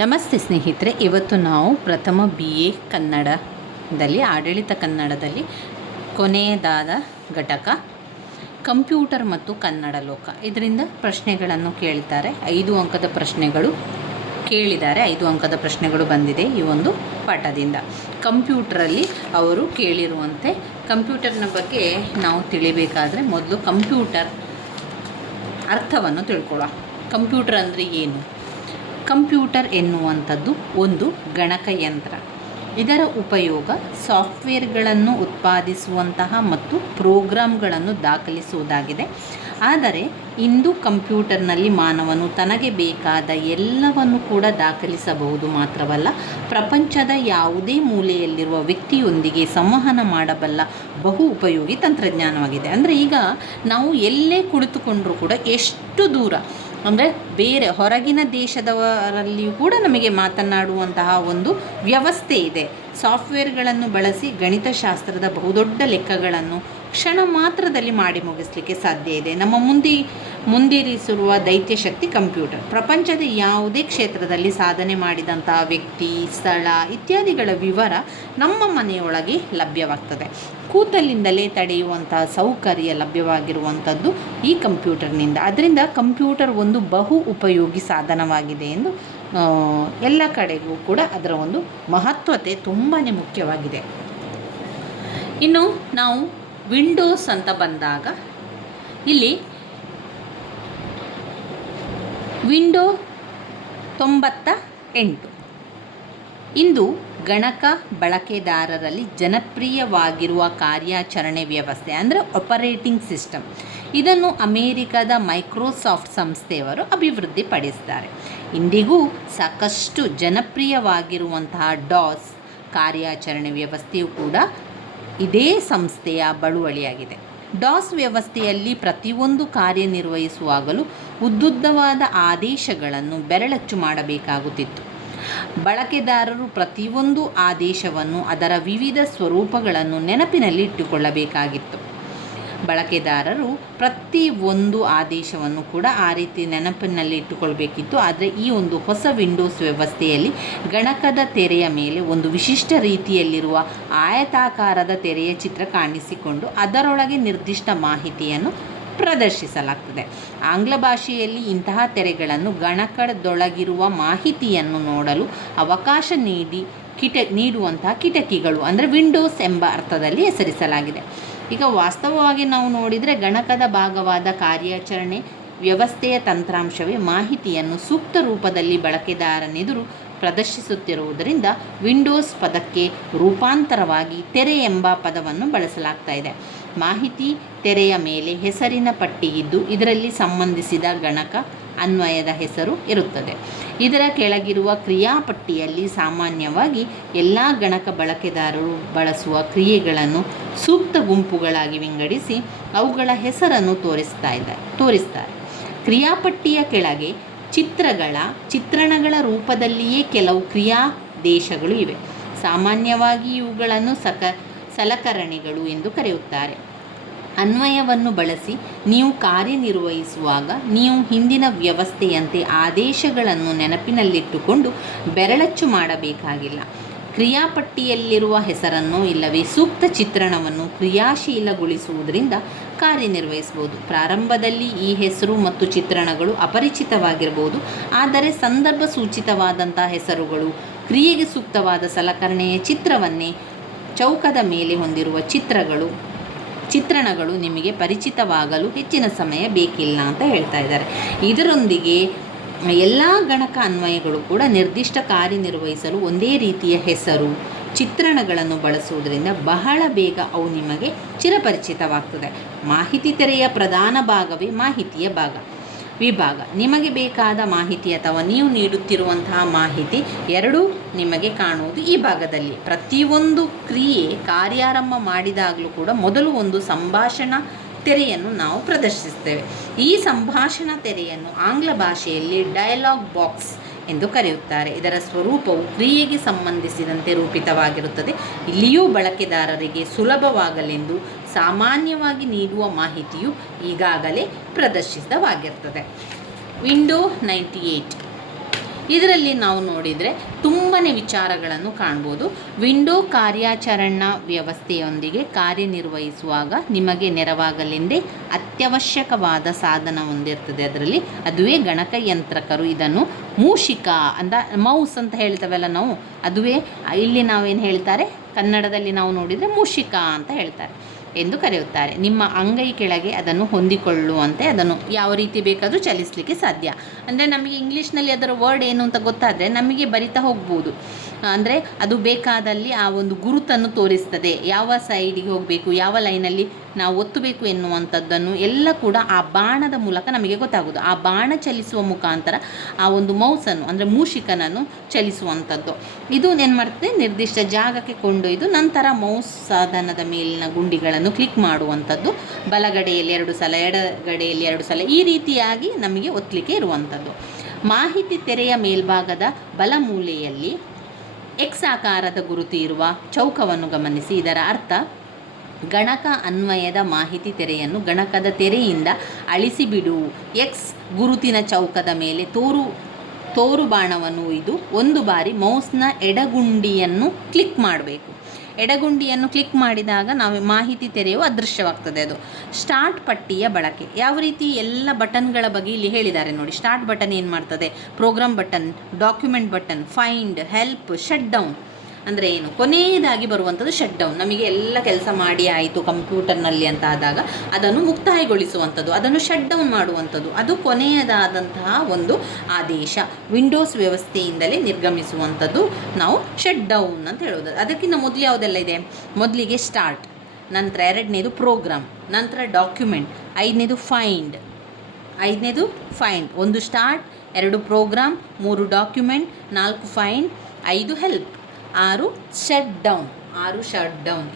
ನಮಸ್ತೆ ಸ್ನೇಹಿತರೆ, ಇವತ್ತು ನಾವು ಪ್ರಥಮ BA ಕನ್ನಡದಲ್ಲಿ ಆಡಳಿತ ಕನ್ನಡದಲ್ಲಿ ಕೊನೆಯದಾದ ಘಟಕ ಕಂಪ್ಯೂಟರ್ ಮತ್ತು ಕನ್ನಡ ಲೋಕ. ಇದರಿಂದ ಪ್ರಶ್ನೆಗಳನ್ನು ಕೇಳ್ತಾರೆ. 5 ಅಂಕದ ಪ್ರಶ್ನೆಗಳು ಕೇಳಿದ್ದಾರೆ. 5 ಅಂಕದ ಪ್ರಶ್ನೆಗಳು ಬಂದಿದೆ ಈ ಒಂದು ಪಾಠದಿಂದ. ಕಂಪ್ಯೂಟರಲ್ಲಿ ಅವರು ಕೇಳಿರುವಂತೆ ಕಂಪ್ಯೂಟರ್ನ ಬಗ್ಗೆ ನಾವು ತಿಳಿಬೇಕಾದರೆ ಮೊದಲು ಕಂಪ್ಯೂಟರ್ ಅರ್ಥವನ್ನು ತಿಳ್ಕೊಳ್ಳೋಣ. ಕಂಪ್ಯೂಟರ್ ಅಂದರೆ ಏನು? ಕಂಪ್ಯೂಟರ್ ಎನ್ನುವಂಥದ್ದು ಒಂದು ಗಣಕಯಂತ್ರ. ಇದರ ಉಪಯೋಗ ಸಾಫ್ಟ್ವೇರ್ಗಳನ್ನು ಉತ್ಪಾದಿಸುವಂತಹ ಮತ್ತು ಪ್ರೋಗ್ರಾಮ್ಗಳನ್ನು ದಾಖಲಿಸುವುದಾಗಿದೆ. ಆದರೆ ಇಂದು ಕಂಪ್ಯೂಟರ್ನಲ್ಲಿ ಮಾನವನು ತನಗೆ ಬೇಕಾದ ಎಲ್ಲವನ್ನು ಕೂಡ ದಾಖಲಿಸಬಹುದು ಮಾತ್ರವಲ್ಲ, ಪ್ರಪಂಚದ ಯಾವುದೇ ಮೂಲೆಯಲ್ಲಿರುವ ವ್ಯಕ್ತಿಯೊಂದಿಗೆ ಸಂವಹನ ಮಾಡಬಲ್ಲ ಬಹು ಉಪಯೋಗಿ ತಂತ್ರಜ್ಞಾನವಾಗಿದೆ. ಅಂದರೆ ಈಗ ನಾವು ಎಲ್ಲೇ ಕುಳಿತುಕೊಂಡರೂ ಕೂಡ ಎಷ್ಟು ದೂರ ಅಂದರೆ ಬೇರೆ ಹೊರಗಿನ ದೇಶದವರಲ್ಲಿಯೂ ಕೂಡ ನಮಗೆ ಮಾತನಾಡುವಂತಹ ಒಂದು ವ್ಯವಸ್ಥೆ ಇದೆ. ಸಾಫ್ಟ್ವೇರ್ಗಳನ್ನು ಬಳಸಿ ಗಣಿತಶಾಸ್ತ್ರದ ಬಹುದೊಡ್ಡ ಲೆಕ್ಕಗಳನ್ನು ಕ್ಷಣ ಮಾತ್ರದಲ್ಲಿ ಮಾಡಿ ಮುಗಿಸಲಿಕ್ಕೆ ಸಾಧ್ಯ ಇದೆ. ನಮ್ಮ ಮುಂದಿರಿಸಿರುವ ದೈತ್ಯ ಶಕ್ತಿ ಕಂಪ್ಯೂಟರ್. ಪ್ರಪಂಚದ ಯಾವುದೇ ಕ್ಷೇತ್ರದಲ್ಲಿ ಸಾಧನೆ ಮಾಡಿದಂತಹ ವ್ಯಕ್ತಿ, ಸ್ಥಳ ಇತ್ಯಾದಿಗಳ ವಿವರ ನಮ್ಮ ಮನೆಯೊಳಗೆ ಲಭ್ಯವಾಗ್ತದೆ. ಕೂತಲ್ಲಿಂದಲೇ ತಡೆಯುವಂತಹ ಸೌಕರ್ಯ ಲಭ್ಯವಾಗಿರುವಂಥದ್ದು ಈ ಕಂಪ್ಯೂಟರ್ನಿಂದ. ಅದರಿಂದ ಕಂಪ್ಯೂಟರ್ ಒಂದು ಬಹು ಉಪಯೋಗಿ ಸಾಧನವಾಗಿದೆ ಎಂದು ಎಲ್ಲ ಕಡೆಗೂ ಕೂಡ ಅದರ ಒಂದು ಮಹತ್ವತೆ ತುಂಬಾ ಮುಖ್ಯವಾಗಿದೆ. ಇನ್ನು ನಾವು ವಿಂಡೋಸ್ ಅಂತ ಬಂದಾಗ ಇಲ್ಲಿ ವಿಂಡೋ 98 ಇಂದು ಗಣಕ ಬಳಕೆದಾರರಲ್ಲಿ ಜನಪ್ರಿಯವಾಗಿರುವ ಕಾರ್ಯಾಚರಣೆ ವ್ಯವಸ್ಥೆ ಅಂದರೆ ಆಪರೇಟಿಂಗ್ ಸಿಸ್ಟಮ್. ಇದನ್ನು ಅಮೇರಿಕದ ಮೈಕ್ರೋಸಾಫ್ಟ್ ಸಂಸ್ಥೆಯವರು ಅಭಿವೃದ್ಧಿಪಡಿಸಿದ್ದಾರೆ. ಇಂದಿಗೂ ಸಾಕಷ್ಟು ಜನಪ್ರಿಯವಾಗಿರುವಂತಹ ಡಾಸ್ ಕಾರ್ಯಾಚರಣೆ ವ್ಯವಸ್ಥೆಯು ಕೂಡ ಇದೇ ಸಂಸ್ಥೆಯ ಬಳುವಳಿಯಾಗಿದೆ. ಡಾಸ್ ವ್ಯವಸ್ಥೆಯಲ್ಲಿ ಪ್ರತಿಯೊಂದು ಕಾರ್ಯನಿರ್ವಹಿಸುವಾಗಲೂ ಉದ್ದುದ್ದವಾದ ಆದೇಶಗಳನ್ನು ಬೆರಳಚ್ಚು ಮಾಡಬೇಕಾಗುತ್ತಿತ್ತು. ಬಳಕೆದಾರರು ಪ್ರತಿಯೊಂದು ಆದೇಶವನ್ನು ಅದರ ವಿವಿಧ ಸ್ವರೂಪಗಳನ್ನು ನೆನಪಿನಲ್ಲಿ ಇಟ್ಟುಕೊಳ್ಳಬೇಕಾಗಿತ್ತು. ಬಳಕೆದಾರರು ಪ್ರತಿಯೊಂದು ಆದೇಶವನ್ನು ಕೂಡ ಆ ರೀತಿ ನೆನಪಿನಲ್ಲಿ ಇಟ್ಟುಕೊಳ್ಬೇಕಿತ್ತು. ಆದರೆ ಈ ಒಂದು ಹೊಸ ವಿಂಡೋಸ್ ವ್ಯವಸ್ಥೆಯಲ್ಲಿ ಗಣಕದ ತೆರೆಯ ಮೇಲೆ ಒಂದು ವಿಶಿಷ್ಟ ರೀತಿಯಲ್ಲಿರುವ ಆಯತಾಕಾರದ ತೆರೆಯ ಚಿತ್ರ ಕಾಣಿಸಿಕೊಂಡು ಅದರೊಳಗೆ ನಿರ್ದಿಷ್ಟ ಮಾಹಿತಿಯನ್ನು ಪ್ರದರ್ಶಿಸಲಾಗ್ತದೆ. ಆಂಗ್ಲ ಭಾಷೆಯಲ್ಲಿ ಇಂತಹ ತೆರೆಗಳನ್ನು ಗಣಕದೊಳಗಿರುವ ಮಾಹಿತಿಯನ್ನು ನೋಡಲು ಅವಕಾಶ ನೀಡುವಂತಹ ಕಿಟಕಿಗಳು ಅಂದರೆ ವಿಂಡೋಸ್ ಎಂಬ ಅರ್ಥದಲ್ಲಿ ಹೆಸರಿಸಲಾಗಿದೆ. ಈಗ ವಾಸ್ತವವಾಗಿ ನಾವು ನೋಡಿದರೆ ಗಣಕದ ಭಾಗವಾದ ಕಾರ್ಯಾಚರಣೆ ವ್ಯವಸ್ಥೆಯ ತಂತ್ರಾಂಶವೇ ಮಾಹಿತಿಯನ್ನು ಸೂಕ್ತ ರೂಪದಲ್ಲಿ ಬಳಕೆದಾರನೆದುರು ಪ್ರದರ್ಶಿಸುತ್ತಿರುವುದರಿಂದ ವಿಂಡೋಸ್ ಪದಕ್ಕೆ ರೂಪಾಂತರವಾಗಿ ತೆರೆ ಎಂಬ ಪದವನ್ನು ಬಳಸಲಾಗ್ತಾ ಇದೆ. ಮಾಹಿತಿ ತೆರೆಯ ಮೇಲೆ ಹೆಸರಿನ ಪಟ್ಟಿ ಇದ್ದು ಇದರಲ್ಲಿ ಸಂಬಂಧಿಸಿದ ಗಣಕ ಅನ್ವಯದ ಹೆಸರು ಇರುತ್ತದೆ. ಇದರ ಕೆಳಗಿರುವ ಕ್ರಿಯಾಪಟ್ಟಿಯಲ್ಲಿ ಸಾಮಾನ್ಯವಾಗಿ ಎಲ್ಲ ಗಣಕ ಬಳಕೆದಾರರು ಬಳಸುವ ಕ್ರಿಯೆಗಳನ್ನು ಸೂಕ್ತ ಗುಂಪುಗಳಾಗಿ ವಿಂಗಡಿಸಿ ಅವುಗಳ ಹೆಸರನ್ನು ತೋರಿಸ್ತಾರೆ. ಕ್ರಿಯಾಪಟ್ಟಿಯ ಕೆಳಗೆ ಚಿತ್ರಣಗಳ ರೂಪದಲ್ಲಿಯೇ ಕೆಲವು ಕ್ರಿಯಾದೇಶಗಳು ಇವೆ. ಸಾಮಾನ್ಯವಾಗಿ ಇವುಗಳನ್ನು ಸಲಕರಣೆಗಳು ಎಂದು ಕರೆಯುತ್ತಾರೆ. ಅನ್ವಯವನ್ನು ಬಳಸಿ ನೀವು ಕಾರ್ಯನಿರ್ವಹಿಸುವಾಗ ನೀವು ಹಿಂದಿನ ವ್ಯವಸ್ಥೆಯಂತೆ ಆದೇಶಗಳನ್ನು ನೆನಪಿನಲ್ಲಿಟ್ಟುಕೊಂಡು ಬೆರಳಚ್ಚು ಮಾಡಬೇಕಾಗಿಲ್ಲ. ಕ್ರಿಯಾಪಟ್ಟಿಯಲ್ಲಿರುವ ಹೆಸರನ್ನು ಇಲ್ಲವೇ ಸೂಕ್ತ ಚಿತ್ರಣವನ್ನು ಕ್ರಿಯಾಶೀಲಗೊಳಿಸುವುದರಿಂದ ಕಾರ್ಯನಿರ್ವಹಿಸಬಹುದು. ಪ್ರಾರಂಭದಲ್ಲಿ ಈ ಹೆಸರು ಮತ್ತು ಚಿತ್ರಣಗಳು ಅಪರಿಚಿತವಾಗಿರಬಹುದು, ಆದರೆ ಸಂದರ್ಭ ಸೂಚಿತವಾದಂಥ ಹೆಸರುಗಳು ಕ್ರಿಯೆಗೆ ಸೂಕ್ತವಾದ ಸಲಕರಣೆಯ ಚಿತ್ರವನ್ನೇ ಚೌಕದ ಮೇಲೆ ಹೊಂದಿರುವ ಚಿತ್ರಣಗಳು ನಿಮಗೆ ಪರಿಚಿತವಾಗಲು ಹೆಚ್ಚಿನ ಸಮಯ ಬೇಕಿಲ್ಲ ಅಂತ ಹೇಳ್ತಾ ಇದ್ದಾರೆ. ಇದರೊಂದಿಗೆ ಎಲ್ಲ ಗಣಕ ಅನ್ವಯಗಳು ಕೂಡ ನಿರ್ದಿಷ್ಟ ಕಾರ್ಯನಿರ್ವಹಿಸಲು ಒಂದೇ ರೀತಿಯ ಹೆಸರು ಚಿತ್ರಣಗಳನ್ನು ಬಳಸುವುದರಿಂದ ಬಹಳ ಬೇಗ ಅವು ನಿಮಗೆ ಚಿರಪರಿಚಿತವಾಗ್ತದೆ. ಮಾಹಿತಿ ತೆರೆಯ ಪ್ರಧಾನ ಭಾಗವೇ ಮಾಹಿತಿಯ ವಿಭಾಗ. ನಿಮಗೆ ಬೇಕಾದ ಮಾಹಿತಿ ಅಥವಾ ನೀವು ನೀಡುತ್ತಿರುವಂತಹ ಮಾಹಿತಿ ಎರಡೂ ನಿಮಗೆ ಕಾಣುವುದು ಈ ಭಾಗದಲ್ಲಿ. ಪ್ರತಿಯೊಂದು ಕ್ರಿಯೆ ಕಾರ್ಯಾರಂಭ ಮಾಡಿದಾಗಲೂ ಕೂಡ ಮೊದಲು ಒಂದು ಸಂಭಾಷಣಾ ತೆರೆಯನ್ನು ನಾವು ಪ್ರದರ್ಶಿಸ್ತೇವೆ. ಈ ಸಂಭಾಷಣಾ ತೆರೆಯನ್ನು ಆಂಗ್ಲ ಭಾಷೆಯಲ್ಲಿ ಡಯಲಾಗ್ ಬಾಕ್ಸ್ ಎಂದು ಕರೆಯುತ್ತಾರೆ. ಇದರ ಸ್ವರೂಪವು ಕ್ರಿಯೆಗೆ ಸಂಬಂಧಿಸಿದಂತೆ ರೂಪಿತವಾಗಿರುತ್ತದೆ. ಇಲ್ಲಿಯೂ ಬಳಕೆದಾರರಿಗೆ ಸುಲಭವಾಗಲೆಂದು ಸಾಮಾನ್ಯವಾಗಿ ನೀಡುವ ಮಾಹಿತಿಯು ಈಗಾಗಲೇ ಪ್ರದರ್ಶಿತವಾಗಿರ್ತದೆ. ವಿಂಡೋ 98 ಇದರಲ್ಲಿ ನಾವು ನೋಡಿದರೆ ತುಂಬಾ ವಿಚಾರಗಳನ್ನು ಕಾಣ್ಬೋದು. ವಿಂಡೋ ಕಾರ್ಯಾಚರಣಾ ವ್ಯವಸ್ಥೆಯೊಂದಿಗೆ ಕಾರ್ಯನಿರ್ವಹಿಸುವಾಗ ನಿಮಗೆ ನೆರವಾಗಲೆಂದೇ ಅತ್ಯವಶ್ಯಕವಾದ ಸಾಧನ ಹೊಂದಿರ್ತದೆ ಅದರಲ್ಲಿ, ಅದುವೇ ಗಣಕಯಂತ್ರಕರು. ಇದನ್ನು ಮೂಷಿಕ ಅಂತ, ಮೌಸ್ ಅಂತ ಹೇಳ್ತೇವಲ್ಲ ನಾವು, ಅದುವೇ ಇಲ್ಲಿ ನಾವೇನು ಹೇಳ್ತಾರೆ ಕನ್ನಡದಲ್ಲಿ ನಾವು ನೋಡಿದರೆ ಮೂಷಿಕ ಅಂತ ಹೇಳ್ತಾರೆ ಎಂದು ಕರೆಯುತ್ತಾರೆ. ನಿಮ್ಮ ಅಂಗೈ ಕೆಳಗೆ ಅದನ್ನು ಹೊಂದಿಕೊಳ್ಳುವಂತೆ ಅದನ್ನು ಯಾವ ರೀತಿ ಬೇಕಾದರೂ ಚಲಿಸಲಿಕ್ಕೆ ಸಾಧ್ಯ. ಅಂದರೆ ನಮಗೆ ಇಂಗ್ಲೀಷ್ನಲ್ಲಿ ಅದರ ವರ್ಡ್ ಏನು ಅಂತ ಗೊತ್ತಾದರೆ ನಮಗೆ ಬರಿತಾ ಹೋಗ್ಬೋದು. ಅಂದರೆ ಅದು ಬೇಕಾದಲ್ಲಿ ಆ ಒಂದು ಗುರುತನ್ನು ತೋರಿಸ್ತದೆ, ಯಾವ ಸೈಡಿಗೆ ಹೋಗಬೇಕು, ಯಾವ ಲೈನಲ್ಲಿ ನಾವು ಒತ್ತಬೇಕು ಎನ್ನುವಂಥದ್ದನ್ನು ಎಲ್ಲ ಕೂಡ ಆ ಬಾಣದ ಮೂಲಕ ನಮಗೆ ಗೊತ್ತಾಗೋದು. ಆ ಬಾಣ ಚಲಿಸುವ ಮುಖಾಂತರ ಆ ಒಂದು ಮೌಸನ್ನು ಅಂದರೆ ಮೂಷಿಕನನ್ನು ಚಲಿಸುವಂಥದ್ದು. ಇದು ಏನು ಮಾಡ್ತದೆ, ನಿರ್ದಿಷ್ಟ ಜಾಗಕ್ಕೆ ಕೊಂಡೊಯ್ದು ನಂತರ ಮೌಸ್ ಸಾಧನದ ಮೇಲಿನ ಗುಂಡಿಗಳನ್ನು ಕ್ಲಿಕ್ ಮಾಡುವಂಥದ್ದು. ಬಲಗಡೆಯಲ್ಲಿ 2 ಸಲ, ಎಡಗಡೆಯಲ್ಲಿ 2 ಸಲ, ಈ ರೀತಿಯಾಗಿ ನಮಗೆ ಒತ್ತಲಿಕ್ಕೆ ಇರುವಂಥದ್ದು. ಮಾಹಿತಿ ತೆರೆಯ ಮೇಲ್ಭಾಗದ ಬಲಮೂಲೆಯಲ್ಲಿ ಎಕ್ಸ್ ಆಕಾರದ ಗುರುತು ಇರುವ ಚೌಕವನ್ನು ಗಮನಿಸಿ. ಇದರ ಅರ್ಥ ಗಣಕ ಅನ್ವಯದ ಮಾಹಿತಿ ತೆರೆಯನ್ನು ಗಣಕದ ತೆರೆಯಿಂದ ಅಳಿಸಿಬಿಡು. ಎಕ್ಸ್ ಗುರುತಿನ ಚೌಕದ ಮೇಲೆ ತೋರು ಬಾಣವನ್ನು ಒಯ್ದು ಒಂದು ಬಾರಿ ಮೌಸ್ನ ಎಡಗುಂಡಿಯನ್ನು ಕ್ಲಿಕ್ ಮಾಡಬೇಕು. ಎಡಗುಂಡಿಯನ್ನು ಕ್ಲಿಕ್ ಮಾಡಿದಾಗ ನಾವು ಮಾಹಿತಿ ತೆರೆಯು ಅದೃಶ್ಯವಾಗ್ತದೆ. ಅದು ಸ್ಟಾರ್ಟ್ ಪಟ್ಟಿಯ ಬಳಕೆ ಯಾವ ರೀತಿ, ಎಲ್ಲ ಬಟನ್ಗಳ ಬಗ್ಗೆ ಇಲ್ಲಿ ಹೇಳಿದ್ದಾರೆ ನೋಡಿ. ಸ್ಟಾರ್ಟ್ ಬಟನ್ ಏನು ಮಾಡ್ತದೆ, program button, document button, find, help, shut down ಅಂದರೆ ಏನು, ಕೊನೆಯದಾಗಿ ಬರುವಂಥದ್ದು ಶಟ್ ಡೌನ್. ನಮಗೆ ಎಲ್ಲ ಕೆಲಸ ಮಾಡಿ ಆಯಿತು ಕಂಪ್ಯೂಟರ್ನಲ್ಲಿ ಅಂತ ಆದಾಗ ಅದನ್ನು ಮುಕ್ತಾಯಗೊಳಿಸುವಂಥದ್ದು, ಅದನ್ನು ಶಟ್ ಡೌನ್ ಮಾಡುವಂಥದ್ದು, ಅದು ಕೊನೆಯದಾದಂತಹ ಒಂದು ಆದೇಶ. ವಿಂಡೋಸ್ ವ್ಯವಸ್ಥೆಯಿಂದಲೇ ನಿರ್ಗಮಿಸುವಂಥದ್ದು ನಾವು ಶಟ್ ಡೌನ್ ಅಂತ ಹೇಳೋದು. ಅದಕ್ಕಿಂತ ಮೊದಲು ಯಾವುದೆಲ್ಲ ಇದೆ, ಮೊದಲಿಗೆ ಸ್ಟಾರ್ಟ್, ನಂತರ 2ನೇದು ಪ್ರೋಗ್ರಾಮ್, ನಂತರ ಡಾಕ್ಯುಮೆಂಟ್, 5ನೇದು find, 1 start, 2 program, 3 document, 4 find, 5 help, 6 shut down.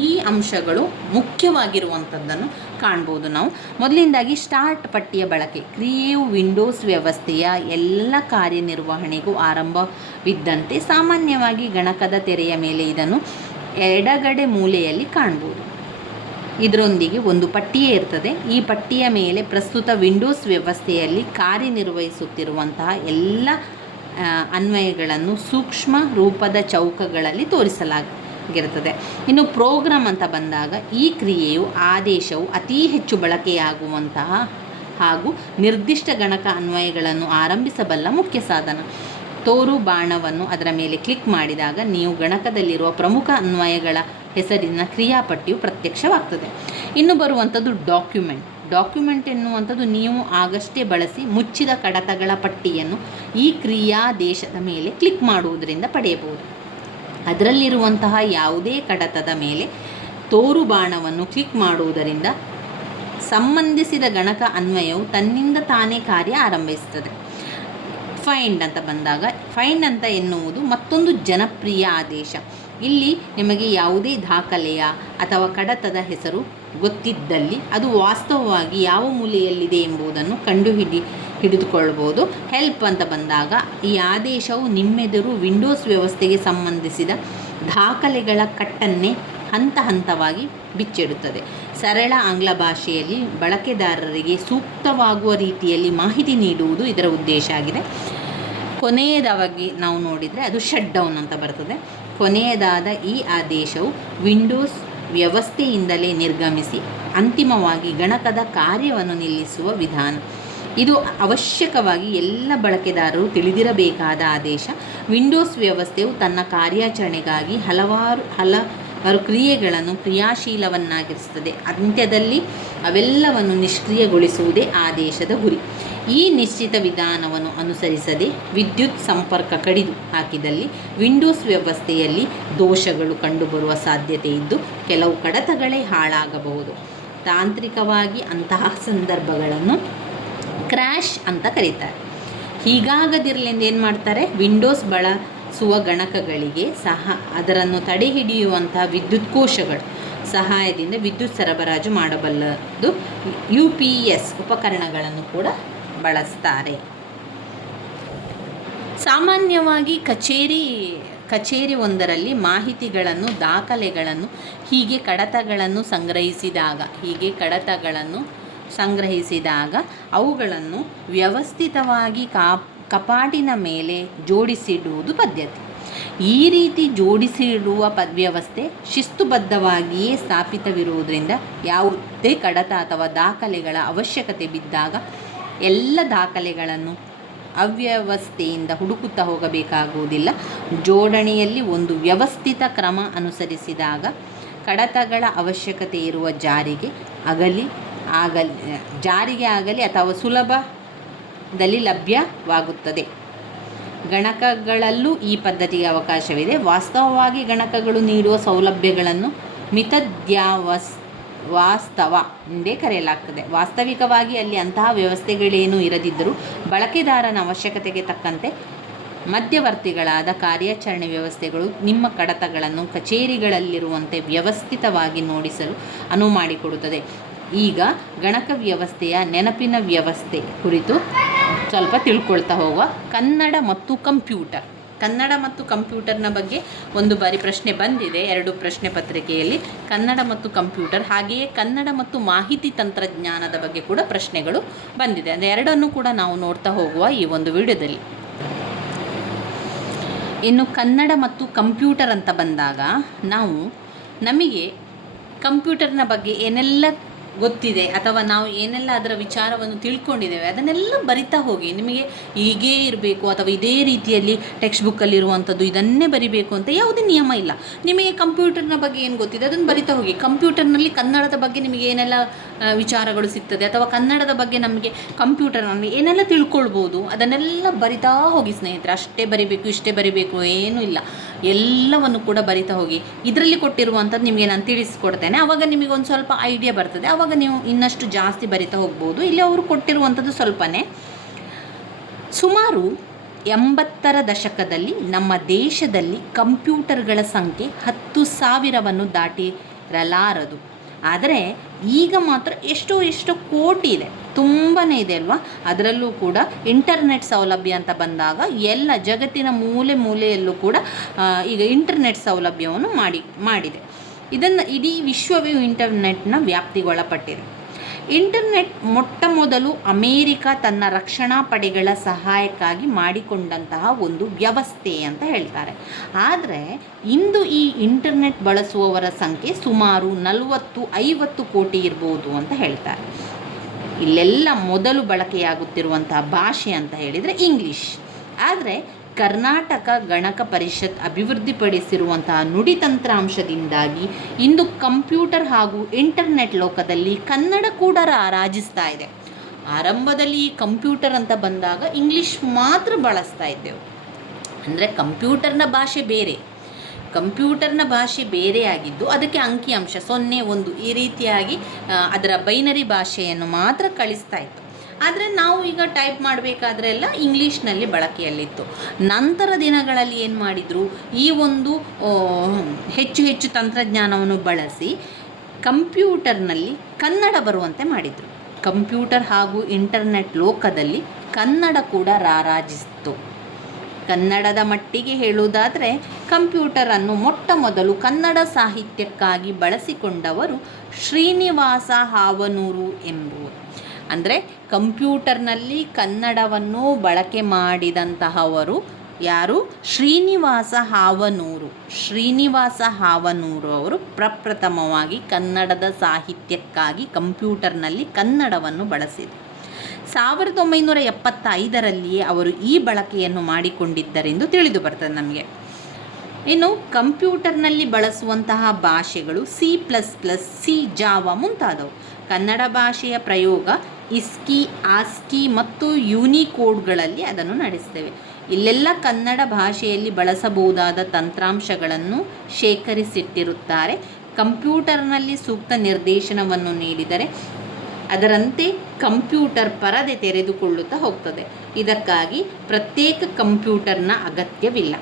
ಈ ಅಂಶಗಳು ಮುಖ್ಯವಾಗಿರುವಂಥದ್ದನ್ನು ಕಾಣ್ಬೋದು ನಾವು. ಮೊದಲಿಂದಾಗಿ ಸ್ಟಾರ್ಟ್ ಪಟ್ಟಿಯ ಬಳಕೆ ಕ್ರಿಯೆಯು ವಿಂಡೋಸ್ ವ್ಯವಸ್ಥೆಯ ಎಲ್ಲ ಕಾರ್ಯನಿರ್ವಹಣೆಗೂ ಆರಂಭವಿದ್ದಂತೆ ಸಾಮಾನ್ಯವಾಗಿ ಗಣಕದ ತೆರೆಯ ಮೇಲೆ ಇದನ್ನು ಎಡಗಡೆ ಮೂಲೆಯಲ್ಲಿ ಕಾಣ್ಬೋದು. ಇದರೊಂದಿಗೆ ಒಂದು ಪಟ್ಟಿಯೇ ಇರ್ತದೆ. ಈ ಪಟ್ಟಿಯ ಮೇಲೆ ಪ್ರಸ್ತುತ ವಿಂಡೋಸ್ ವ್ಯವಸ್ಥೆಯಲ್ಲಿ ಕಾರ್ಯನಿರ್ವಹಿಸುತ್ತಿರುವಂತಹ ಎಲ್ಲ ಅನ್ವಯಗಳನ್ನು ಸೂಕ್ಷ್ಮ ರೂಪದ ಚೌಕಗಳಲ್ಲಿ ತೋರಿಸಲಾಗಿರುತ್ತದೆ. ಇನ್ನು ಪ್ರೋಗ್ರಾಮ್ ಅಂತ ಬಂದಾಗ ಈ ಕ್ರಿಯೆಯು ಆದೇಶವು ಅತಿ ಹೆಚ್ಚು ಬಳಕೆಯಾಗುವಂತಹ ಹಾಗೂ ನಿರ್ದಿಷ್ಟ ಗಣಕ ಅನ್ವಯಗಳನ್ನು ಆರಂಭಿಸಬಲ್ಲ ಮುಖ್ಯ ಸಾಧನ. ತೋರು ಬಾಣವನ್ನು ಅದರ ಮೇಲೆ ಕ್ಲಿಕ್ ಮಾಡಿದಾಗ ನೀವು ಗಣಕದಲ್ಲಿರುವ ಪ್ರಮುಖ ಅನ್ವಯಗಳ ಹೆಸರಿನ ಕ್ರಿಯಾಪಟ್ಟಿಯು ಪ್ರತ್ಯಕ್ಷವಾಗ್ತದೆ. ಇನ್ನು ಬರುವಂಥದ್ದು ಡಾಕ್ಯುಮೆಂಟ್ ಎನ್ನುವಂಥದ್ದು ನೀವು ಆಗಷ್ಟೇ ಬಳಸಿ ಮುಚ್ಚಿದ ಕಡತಗಳ ಪಟ್ಟಿಯನ್ನು ಈ ಕ್ರಿಯಾದೇಶದ ಮೇಲೆ ಕ್ಲಿಕ್ ಮಾಡುವುದರಿಂದ ಪಡೆಯಬಹುದು. ಅದರಲ್ಲಿರುವಂತಹ ಯಾವುದೇ ಕಡತದ ಮೇಲೆ ತೋರು ಬಾಣವನ್ನು ಕ್ಲಿಕ್ ಮಾಡುವುದರಿಂದ ಸಂಬಂಧಿಸಿದ ಗಣಕ ಅನ್ವಯವು ತನ್ನಿಂದ ತಾನೇ ಕಾರ್ಯ ಆರಂಭಿಸುತ್ತದೆ. ಫೈಂಡ್ ಅಂತ ಬಂದಾಗ, ಫೈಂಡ್ ಅಂತ ಎನ್ನುವುದು ಮತ್ತೊಂದು ಜನಪ್ರಿಯ ಆದೇಶ. ಇಲ್ಲಿ ನಿಮಗೆ ಯಾವುದೇ ದಾಖಲೆಯ ಅಥವಾ ಕಡತದ ಹೆಸರು ಗೊತ್ತಿದ್ದಲ್ಲಿ ಅದು ವಾಸ್ತವವಾಗಿ ಯಾವ ಮೂಲೆಯಲ್ಲಿದೆ ಎಂಬುದನ್ನು ಹಿಡಿದುಕೊಳ್ಬೋದು. ಹೆಲ್ಪ್ ಅಂತ ಬಂದಾಗ ಈ ಆದೇಶವು ನಿಮ್ಮೆದುರು ವಿಂಡೋಸ್ ವ್ಯವಸ್ಥೆಗೆ ಸಂಬಂಧಿಸಿದ ದಾಖಲೆಗಳ ಕಟ್ಟನ್ನೇ ಹಂತ ಹಂತವಾಗಿ ಬಿಚ್ಚಿಡುತ್ತದೆ. ಸರಳ ಆಂಗ್ಲ ಭಾಷೆಯಲ್ಲಿ ಬಳಕೆದಾರರಿಗೆ ಸೂಕ್ತವಾಗುವ ರೀತಿಯಲ್ಲಿ ಮಾಹಿತಿ ನೀಡುವುದು ಇದರ ಉದ್ದೇಶ ಆಗಿದೆ. ಕೊನೆಯದಾಗಿ ನಾವು ನೋಡಿದರೆ ಅದು ಶಟ್ ಡೌನ್ ಅಂತ ಬರ್ತದೆ. ಕೊನೆಯದಾದ ಈ ಆದೇಶವು ವಿಂಡೋಸ್ ವ್ಯವಸ್ಥೆಯಿಂದಲೇ ನಿರ್ಗಮಿಸಿ ಅಂತಿಮವಾಗಿ ಗಣಕದ ಕಾರ್ಯವನ್ನು ನಿಲ್ಲಿಸುವ ವಿಧಾನ. ಇದು ಅವಶ್ಯಕವಾಗಿ ಎಲ್ಲ ಬಳಕೆದಾರರು ತಿಳಿದಿರಬೇಕಾದ ಆದೇಶ. ವಿಂಡೋಸ್ ವ್ಯವಸ್ಥೆಯು ತನ್ನ ಕಾರ್ಯಾಚರಣೆಗಾಗಿ ಹಲವಾರು ಕ್ರಿಯೆಗಳನ್ನು ಕ್ರಿಯಾಶೀಲವನ್ನಾಗಿರುತ್ತದೆ. ಅಂತ್ಯದಲ್ಲಿ ಅವೆಲ್ಲವನ್ನು ನಿಷ್ಕ್ರಿಯಗೊಳಿಸುವುದೇ ಆದೇಶದ ಗುರಿ. ಈ ನಿಶ್ಚಿತ ವಿಧಾನವನ್ನು ಅನುಸರಿಸದೆ ವಿದ್ಯುತ್ ಸಂಪರ್ಕ ಕಡಿದು ಹಾಕಿದಲ್ಲಿ ವಿಂಡೋಸ್ ವ್ಯವಸ್ಥೆಯಲ್ಲಿ ದೋಷಗಳು ಕಂಡುಬರುವ ಸಾಧ್ಯತೆ ಇದ್ದು ಕೆಲವು ಕಡತಗಳೇ ಹಾಳಾಗಬಹುದು. ತಾಂತ್ರಿಕವಾಗಿ ಅಂತಹ ಸಂದರ್ಭಗಳನ್ನು ಕ್ರ್ಯಾಶ್ ಅಂತ ಕರೀತಾರೆ. ಹೀಗಾಗದಿರಲೆಂದು ಏನು ಮಾಡ್ತಾರೆ, ವಿಂಡೋಸ್ ಬಳಸುವ ಗಣಕಗಳಿಗೆ ಅದನ್ನು ತಡೆ ಹಿಡಿಯುವಂತಹ ವಿದ್ಯುತ್ ಕೋಶಗಳು ಸಹಾಯದಿಂದ ವಿದ್ಯುತ್ ಸರಬರಾಜು ಮಾಡಬಲ್ಲದು UPS ಉಪಕರಣಗಳನ್ನು ಕೂಡ ಬಳಸ್ತಾರೆ. ಸಾಮಾನ್ಯವಾಗಿ ಕಚೇರಿ ಒಂದರಲ್ಲಿ ಮಾಹಿತಿಗಳನ್ನು, ದಾಖಲೆಗಳನ್ನು, ಹೀಗೆ ಕಡತಗಳನ್ನು ಸಂಗ್ರಹಿಸಿದಾಗ ಅವುಗಳನ್ನು ವ್ಯವಸ್ಥಿತವಾಗಿ ಕಪಾಟಿನ ಮೇಲೆ ಜೋಡಿಸಿಡುವುದು ಪದ್ಧತಿ. ಈ ರೀತಿ ಜೋಡಿಸಿಡುವ ವ್ಯವಸ್ಥೆ ಶಿಸ್ತುಬದ್ಧವಾಗಿಯೇ ಸ್ಥಾಪಿತವಿರುವುದರಿಂದ ಯಾವುದೇ ಕಡತ ಅಥವಾ ದಾಖಲೆಗಳ ಅವಶ್ಯಕತೆ ಬಿದ್ದಾಗ ಎಲ್ಲ ದಾಖಲೆಗಳನ್ನು ಅವ್ಯವಸ್ಥೆಯಿಂದ ಹುಡುಕುತ್ತಾ ಹೋಗಬೇಕಾಗುವುದಿಲ್ಲ. ಜೋಡಣೆಯಲ್ಲಿ ಒಂದು ವ್ಯವಸ್ಥಿತ ಕ್ರಮ ಅನುಸರಿಸಿದಾಗ ಕಡತಗಳ ಅವಶ್ಯಕತೆ ಇರುವ ಜಾರಿಗೆ ಆಗಲಿ ಅಥವಾ ಸುಲಭದಲ್ಲಿ ಲಭ್ಯವಾಗುತ್ತದೆ. ಗಣಕಗಳಲ್ಲೂ ಈ ಪದ್ಧತಿಗೆ ಅವಕಾಶವಿದೆ. ವಾಸ್ತವವಾಗಿ ಗಣಕಗಳು ನೀಡುವ ಸೌಲಭ್ಯಗಳನ್ನು ವಾಸ್ತವ ಎಂದೇ ಕರೆಯಲಾಗ್ತದೆ. ವಾಸ್ತವಿಕವಾಗಿ ಅಲ್ಲಿ ಅಂತಹ ವ್ಯವಸ್ಥೆಗಳೇನೂ ಇರದಿದ್ದರೂ ಬಳಕೆದಾರನ ಅವಶ್ಯಕತೆಗೆ ತಕ್ಕಂತೆ ಮಧ್ಯವರ್ತಿಗಳಾದ ಕಾರ್ಯಾಚರಣೆ ವ್ಯವಸ್ಥೆಗಳು ನಿಮ್ಮ ಕಡತಗಳನ್ನು ಕಚೇರಿಗಳಲ್ಲಿರುವಂತೆ ವ್ಯವಸ್ಥಿತವಾಗಿ ನೋಡಿಸಲು ಅನುವು ಮಾಡಿಕೊಡುತ್ತದೆ. ಈಗ ಗಣಕ ವ್ಯವಸ್ಥೆಯ ನೆನಪಿನ ವ್ಯವಸ್ಥೆ ಕುರಿತು ಸ್ವಲ್ಪ ತಿಳ್ಕೊಳ್ತಾ ಹೋಗುವ. ಕನ್ನಡ ಮತ್ತು ಕಂಪ್ಯೂಟರ್ನ ಬಗ್ಗೆ ಒಂದು ಬಾರಿ ಪ್ರಶ್ನೆ ಬಂದಿದೆ 2 ಪ್ರಶ್ನೆ ಪತ್ರಿಕೆಯಲ್ಲಿ. ಕನ್ನಡ ಮತ್ತು ಕಂಪ್ಯೂಟರ್, ಹಾಗೆಯೇ ಕನ್ನಡ ಮತ್ತು ಮಾಹಿತಿ ತಂತ್ರಜ್ಞಾನದ ಬಗ್ಗೆ ಕೂಡ ಪ್ರಶ್ನೆಗಳು ಬಂದಿದೆ. ಅಂದರೆ ಎರಡನ್ನೂ ಕೂಡ ನಾವು ನೋಡ್ತಾ ಹೋಗುವ ಈ ಒಂದು ವಿಡಿಯೋದಲ್ಲಿ. ಇನ್ನು ಕನ್ನಡ ಮತ್ತು ಕಂಪ್ಯೂಟರ್ ಅಂತ ಬಂದಾಗ ನಮಗೆ ಕಂಪ್ಯೂಟರ್ನ ಬಗ್ಗೆ ಏನೆಲ್ಲ ಗೊತ್ತಿದೆ ಅಥವಾ ನಾವು ಏನೆಲ್ಲ ಅದರ ವಿಚಾರವನ್ನು ತಿಳ್ಕೊಂಡಿದ್ದೇವೆ ಅದನ್ನೆಲ್ಲ ಬರಿತಾ ಹೋಗಿ. ನಿಮಗೆ ಹೀಗೇ ಇರಬೇಕು ಅಥವಾ ಇದೇ ರೀತಿಯಲ್ಲಿ ಟೆಕ್ಸ್ಟ್ ಬುಕ್ಕಲ್ಲಿರುವಂಥದ್ದು ಇದನ್ನೇ ಬರಿಬೇಕು ಅಂತ ಯಾವುದೇ ನಿಯಮ ಇಲ್ಲ. ನಿಮಗೆ ಕಂಪ್ಯೂಟರ್ನ ಬಗ್ಗೆ ಏನು ಗೊತ್ತಿದೆ ಅದನ್ನು ಬರಿತಾ ಹೋಗಿ. ಕಂಪ್ಯೂಟರ್ನಲ್ಲಿ ಕನ್ನಡದ ಬಗ್ಗೆ ನಿಮಗೆ ಏನೆಲ್ಲ ವಿಚಾರಗಳು ಸಿಗ್ತದೆ ಅಥವಾ ಕನ್ನಡದ ಬಗ್ಗೆ ನಮಗೆ ಕಂಪ್ಯೂಟರ್ನಲ್ಲಿ ಏನೆಲ್ಲ ತಿಳ್ಕೊಳ್ಬೋದು ಅದನ್ನೆಲ್ಲ ಬರಿತಾ ಹೋಗಿ ಸ್ನೇಹಿತರೆ. ಅಷ್ಟೇ ಬರಿಬೇಕು ಇಷ್ಟೇ ಬರಿಬೇಕು ಏನೂ ಇಲ್ಲ, ಎಲ್ಲವನ್ನು ಕೂಡ ಬರಿತಾ ಹೋಗಿ. ಇದರಲ್ಲಿ ಕೊಟ್ಟಿರುವಂಥದ್ದು ನಿಮಗೆ ನಾನು ತಿಳಿಸ್ಕೊಡ್ತೇನೆ. ಆವಾಗ ನಿಮಗೆ ಒಂದು ಸ್ವಲ್ಪ ಐಡಿಯಾ ಬರ್ತದೆ. ಆವಾಗ ನೀವು ಇನ್ನಷ್ಟು ಜಾಸ್ತಿ ಬರಿತಾ ಹೋಗ್ಬೋದು. ಇಲ್ಲಿ ಅವರು ಕೊಟ್ಟಿರುವಂಥದ್ದು ಸ್ವಲ್ಪನೇ. ಸುಮಾರು 80ರ ದಶಕದಲ್ಲಿ ನಮ್ಮ ದೇಶದಲ್ಲಿ ಕಂಪ್ಯೂಟರ್ಗಳ ಸಂಖ್ಯೆ 10,000ವನ್ನು ದಾಟಿರಲಾರದು. ಆದರೆ ಈಗ ಮಾತ್ರ ಎಷ್ಟೋ ಕೋಟಿ ಇದೆ, ತುಂಬಾ ಇದೆ ಅಲ್ವಾ. ಅದರಲ್ಲೂ ಕೂಡ ಇಂಟರ್ನೆಟ್ ಸೌಲಭ್ಯ ಅಂತ ಬಂದಾಗ ಎಲ್ಲ ಜಗತ್ತಿನ ಮೂಲೆಯಲ್ಲೂ ಕೂಡ ಈಗ ಇಂಟರ್ನೆಟ್ ಸೌಲಭ್ಯವನ್ನು ಮಾಡಿದೆ. ಇದನ್ನು ಇಡೀ ವಿಶ್ವವೇ ಇಂಟರ್ನೆಟ್ನ ವ್ಯಾಪ್ತಿಗೊಳಪಟ್ಟಿದೆ. ಇಂಟರ್ನೆಟ್ ಮೊಟ್ಟ ಮೊದಲು ಅಮೇರಿಕ ತನ್ನ ರಕ್ಷಣಾ ಪಡೆಗಳ ಸಹಾಯಕ್ಕಾಗಿ ಮಾಡಿಕೊಂಡಂತಹ ಒಂದು ವ್ಯವಸ್ಥೆ ಅಂತ ಹೇಳ್ತಾರೆ. ಆದರೆ ಇಂದು ಈ ಇಂಟರ್ನೆಟ್ ಬಳಸುವವರ ಸಂಖ್ಯೆ ಸುಮಾರು 40-50 ಕೋಟಿ ಇರ್ಬೋದು ಅಂತ ಹೇಳ್ತಾರೆ. ಇಲ್ಲೆಲ್ಲ ಮೊದಲು ಬಳಕೆಯಾಗುತ್ತಿರುವಂತಹ ಭಾಷೆ ಅಂತ ಹೇಳಿದರೆ ಇಂಗ್ಲೀಷ್. ಆದರೆ ಕರ್ನಾಟಕ ಗಣಕ ಪರಿಷತ್ ಅಭಿವೃದ್ಧಿಪಡಿಸಿರುವಂತಹ ನುಡಿ ತಂತ್ರಾಂಶದಿಂದಾಗಿ ಇಂದು ಕಂಪ್ಯೂಟರ್ ಹಾಗೂ ಇಂಟರ್ನೆಟ್ ಲೋಕದಲ್ಲಿ ಕನ್ನಡ ಕೂಡ ರಾರಾಜಿಸ್ತಾ ಇದೆ. ಆರಂಭದಲ್ಲಿ ಈ ಕಂಪ್ಯೂಟರ್ ಅಂತ ಬಂದಾಗ ಇಂಗ್ಲೀಷ್ ಮಾತ್ರ ಬಳಸ್ತಾ ಇದ್ದೆವು. ಅಂದರೆ ಕಂಪ್ಯೂಟರ್ನ ಭಾಷೆ ಬೇರೆಯಾಗಿದ್ದು ಅದಕ್ಕೆ ಅಂಕಿಅಂಶ 0 1 ಈ ರೀತಿಯಾಗಿ ಅದರ ಬೈನರಿ ಭಾಷೆಯನ್ನು ಮಾತ್ರ ಕಳಿಸ್ತಾ ಇತ್ತು. ಆದರೆ ನಾವು ಈಗ ಟೈಪ್ ಮಾಡಬೇಕಾದ್ರೆ ಎಲ್ಲ ಇಂಗ್ಲೀಷ್ನಲ್ಲಿ ಬಳಕೆಯಲ್ಲಿತ್ತು. ನಂತರ ದಿನಗಳಲ್ಲಿ ಏನು ಮಾಡಿದರು, ಈ ಒಂದು ಹೆಚ್ಚು ತಂತ್ರಜ್ಞಾನವನ್ನು ಬಳಸಿ ಕಂಪ್ಯೂಟರ್ನಲ್ಲಿ ಕನ್ನಡ ಬರುವಂತೆ ಮಾಡಿದರು. ಕಂಪ್ಯೂಟರ್ ಹಾಗೂ ಇಂಟರ್ನೆಟ್ ಲೋಕದಲ್ಲಿ ಕನ್ನಡ ಕೂಡ ರಾರಾಜಿಸಿತು. ಕನ್ನಡದ ಮಟ್ಟಿಗೆ ಹೇಳುವುದಾದರೆ ಕಂಪ್ಯೂಟರನ್ನು ಮೊಟ್ಟ ಮೊದಲು ಕನ್ನಡ ಸಾಹಿತ್ಯಕ್ಕಾಗಿ ಬಳಸಿಕೊಂಡವರು ಶ್ರೀನಿವಾಸ ಹಾವನೂರು ಎಂಬುವರು. ಅಂದರೆ ಕಂಪ್ಯೂಟರ್ನಲ್ಲಿ ಕನ್ನಡವನ್ನು ಬಳಕೆ ಮಾಡಿದಂತಹವರು ಯಾರು? ಶ್ರೀನಿವಾಸ ಹಾವನೂರು ಅವರು ಪ್ರಪ್ರಥಮವಾಗಿ ಕನ್ನಡದ ಸಾಹಿತ್ಯಕ್ಕಾಗಿ ಕಂಪ್ಯೂಟರ್ನಲ್ಲಿ ಕನ್ನಡವನ್ನು ಬಳಸಿದರು. 1975ರಲ್ಲಿಯೇ ಅವರು ಈ ಬಳಕೆಯನ್ನು ಮಾಡಿಕೊಂಡಿದ್ದರೆಂದು ತಿಳಿದು ಬರ್ತದೆ ನಮಗೆ. ಇನ್ನು ಕಂಪ್ಯೂಟರ್ನಲ್ಲಿ ಬಳಸುವಂತಹ ಭಾಷೆಗಳು C++, ಜಾವಾ ಮುಂತಾದವು. ಕನ್ನಡ ಭಾಷೆಯ ಪ್ರಯೋಗ ಇಸ್ಕಿ, ಆಸ್ಕಿ ಮತ್ತು ಯೂನಿಕೋಡ್ಗಳಲ್ಲಿ ಅದನ್ನು ನಡೆಸ್ತೇವೆ. ಇಲ್ಲೆಲ್ಲ ಕನ್ನಡ ಭಾಷೆಯಲ್ಲಿ ಬಳಸಬಹುದಾದ ತಂತ್ರಾಂಶಗಳನ್ನು ಶೇಖರಿಸಿಟ್ಟಿರುತ್ತಾರೆ. ಕಂಪ್ಯೂಟರ್ನಲ್ಲಿ ಸೂಕ್ತ ನಿರ್ದೇಶನವನ್ನು ನೀಡಿದರೆ ಅದರಂತೆ ಕಂಪ್ಯೂಟರ್ ಪರದೆ ತೆರೆದುಕೊಳ್ಳುತ್ತಾ ಹೋಗ್ತದೆ. ಇದಕ್ಕಾಗಿ ಪ್ರತ್ಯೇಕ ಕಂಪ್ಯೂಟರ್ನ ಅಗತ್ಯವಿಲ್ಲ.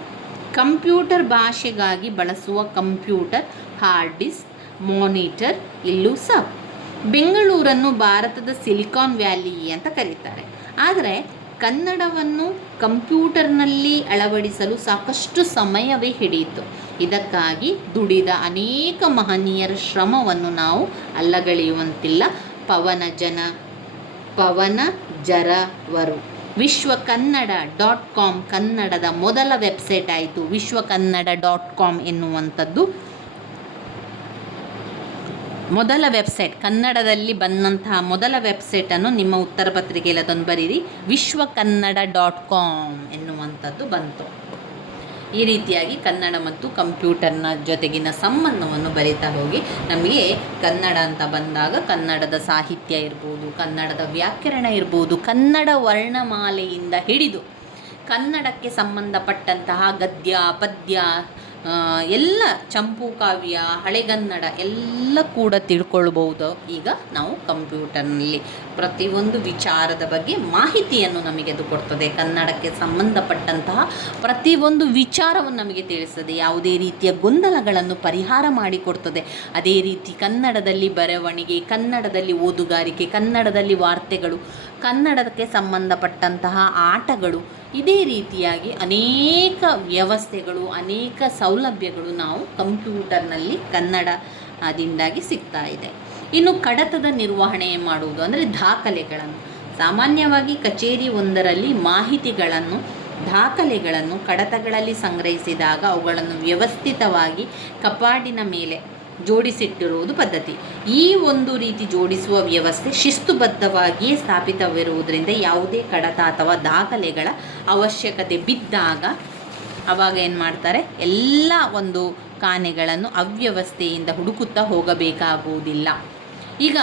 ಕಂಪ್ಯೂಟರ್ ಭಾಷೆಗಾಗಿ ಬಳಸುವ ಕಂಪ್ಯೂಟರ್, ಹಾರ್ಡ್ ಡಿಸ್ಕ್, ಮಾನಿಟರ್ ಇಲ್ಲೂ ಸಾಕು. ಬೆಂಗಳೂರನ್ನು ಭಾರತದ ಸಿಲಿಕಾನ್ ವ್ಯಾಲಿ ಅಂತ ಕರೀತಾರೆ. ಆದರೆ ಕನ್ನಡವನ್ನು ಕಂಪ್ಯೂಟರ್ನಲ್ಲಿ ಅಳವಡಿಸಲು ಸಾಕಷ್ಟು ಸಮಯವೇ ಹಿಡಿಯಿತು. ಇದಕ್ಕಾಗಿ ದುಡಿದ ಅನೇಕ ಮಹನೀಯರ ಶ್ರಮವನ್ನು ನಾವು ಅಲ್ಲಗಳೆಯುವಂತಿಲ್ಲ. ಪವನ ಜರವರು ವಿಶ್ವಕನ್ನಡ.com ಕನ್ನಡದ ಮೊದಲ ವೆಬ್ಸೈಟ್ ಆಯಿತು. ವಿಶ್ವಕನ್ನಡ.com ಎನ್ನುವಂಥದ್ದು ಮೊದಲ ವೆಬ್ಸೈಟ್, ಕನ್ನಡದಲ್ಲಿ ಬಂದಂತಹ ಮೊದಲ ವೆಬ್ಸೈಟನ್ನು ನಿಮ್ಮ ಉತ್ತರ ಪತ್ರಿಕೆಯಲ್ಲಿ ಅದನ್ನು ಬರೀರಿ. ವಿಶ್ವಕನ್ನಡ.com ಎನ್ನುವಂಥದ್ದು ಬಂತು. ಈ ರೀತಿಯಾಗಿ ಕನ್ನಡ ಮತ್ತು ಕಂಪ್ಯೂಟರ್ನ ಜೊತೆಗಿನ ಸಂಬಂಧವನ್ನು ಬರೀತಾ ಹೋಗಿ ನಮಗೆ ಕನ್ನಡ ಅಂತ ಬಂದಾಗ ಕನ್ನಡದ ಸಾಹಿತ್ಯ ಇರ್ಬೋದು, ಕನ್ನಡದ ವ್ಯಾಕರಣ ಇರ್ಬೋದು, ಕನ್ನಡ ವರ್ಣಮಾಲೆಯಿಂದ ಹಿಡಿದು ಕನ್ನಡಕ್ಕೆ ಸಂಬಂಧಪಟ್ಟಂತಹ ಗದ್ಯ ಪದ್ಯ ಎಲ್ಲ, ಚಂಪೂ ಕಾವ್ಯ, ಹಳೆಗನ್ನಡ ಎಲ್ಲ ಕೂಡ ತಿಳ್ಕೊಳ್ಬೋದು. ಈಗ ನಾವು ಕಂಪ್ಯೂಟರ್ನಲ್ಲಿ ಪ್ರತಿಯೊಂದು ವಿಚಾರದ ಬಗ್ಗೆ ಮಾಹಿತಿಯನ್ನು ನಮಗೆ ಅದು ಕೊಡ್ತದೆ. ಕನ್ನಡಕ್ಕೆ ಸಂಬಂಧಪಟ್ಟಂತಹ ಪ್ರತಿಯೊಂದು ವಿಚಾರವನ್ನು ನಮಗೆ ತಿಳಿಸ್ತದೆ. ಯಾವುದೇ ರೀತಿಯ ಗೊಂದಲಗಳನ್ನು ಪರಿಹಾರ ಮಾಡಿಕೊಡ್ತದೆ. ಅದೇ ರೀತಿ ಕನ್ನಡದಲ್ಲಿ ಬರವಣಿಗೆ, ಕನ್ನಡದಲ್ಲಿ ಓದುಗಾರಿಕೆ, ಕನ್ನಡದಲ್ಲಿ ವಾರ್ತೆಗಳು, ಕನ್ನಡಕ್ಕೆ ಸಂಬಂಧಪಟ್ಟಂತಹ ಆಟಗಳು, ಇದೇ ರೀತಿಯಾಗಿ ಅನೇಕ ವ್ಯವಸ್ಥೆಗಳು, ಅನೇಕ ಸೌಲಭ್ಯಗಳು ನಾವು ಕಂಪ್ಯೂಟರ್ನಲ್ಲಿ ಕನ್ನಡದಿಂದಾಗಿ ಸಿಗ್ತಾ ಇದೆ. ಇನ್ನು ಕಡತದ ನಿರ್ವಹಣೆ ಮಾಡುವುದು ಅಂದರೆ ದಾಖಲೆಗಳನ್ನು, ಸಾಮಾನ್ಯವಾಗಿ ಕಚೇರಿ ಒಂದರಲ್ಲಿ ಮಾಹಿತಿಗಳನ್ನು, ದಾಖಲೆಗಳನ್ನು ಕಡತಗಳಲ್ಲಿ ಸಂಗ್ರಹಿಸಿದಾಗ ಅವುಗಳನ್ನು ವ್ಯವಸ್ಥಿತವಾಗಿ ಕಪಾಟಿನ ಮೇಲೆ ಜೋಡಿಸಿಟ್ಟಿರುವುದು ಪದ್ಧತಿ. ಈ ಒಂದು ರೀತಿ ಜೋಡಿಸುವ ವ್ಯವಸ್ಥೆ ಶಿಸ್ತುಬದ್ಧವಾಗಿಯೇ ಸ್ಥಾಪಿತವಿರುವುದರಿಂದ ಯಾವುದೇ ಕಡತ ಅಥವಾ ದಾಖಲೆಗಳ ಅವಶ್ಯಕತೆ ಬಿದ್ದಾಗ ಆವಾಗ ಏನು ಮಾಡ್ತಾರೆ, ಎಲ್ಲ ಒಂದು ಕಾಣೆಗಳನ್ನು ಅವ್ಯವಸ್ಥೆಯಿಂದ ಹುಡುಕುತ್ತಾ ಹೋಗಬೇಕಾಗುವುದಿಲ್ಲ. ಈಗ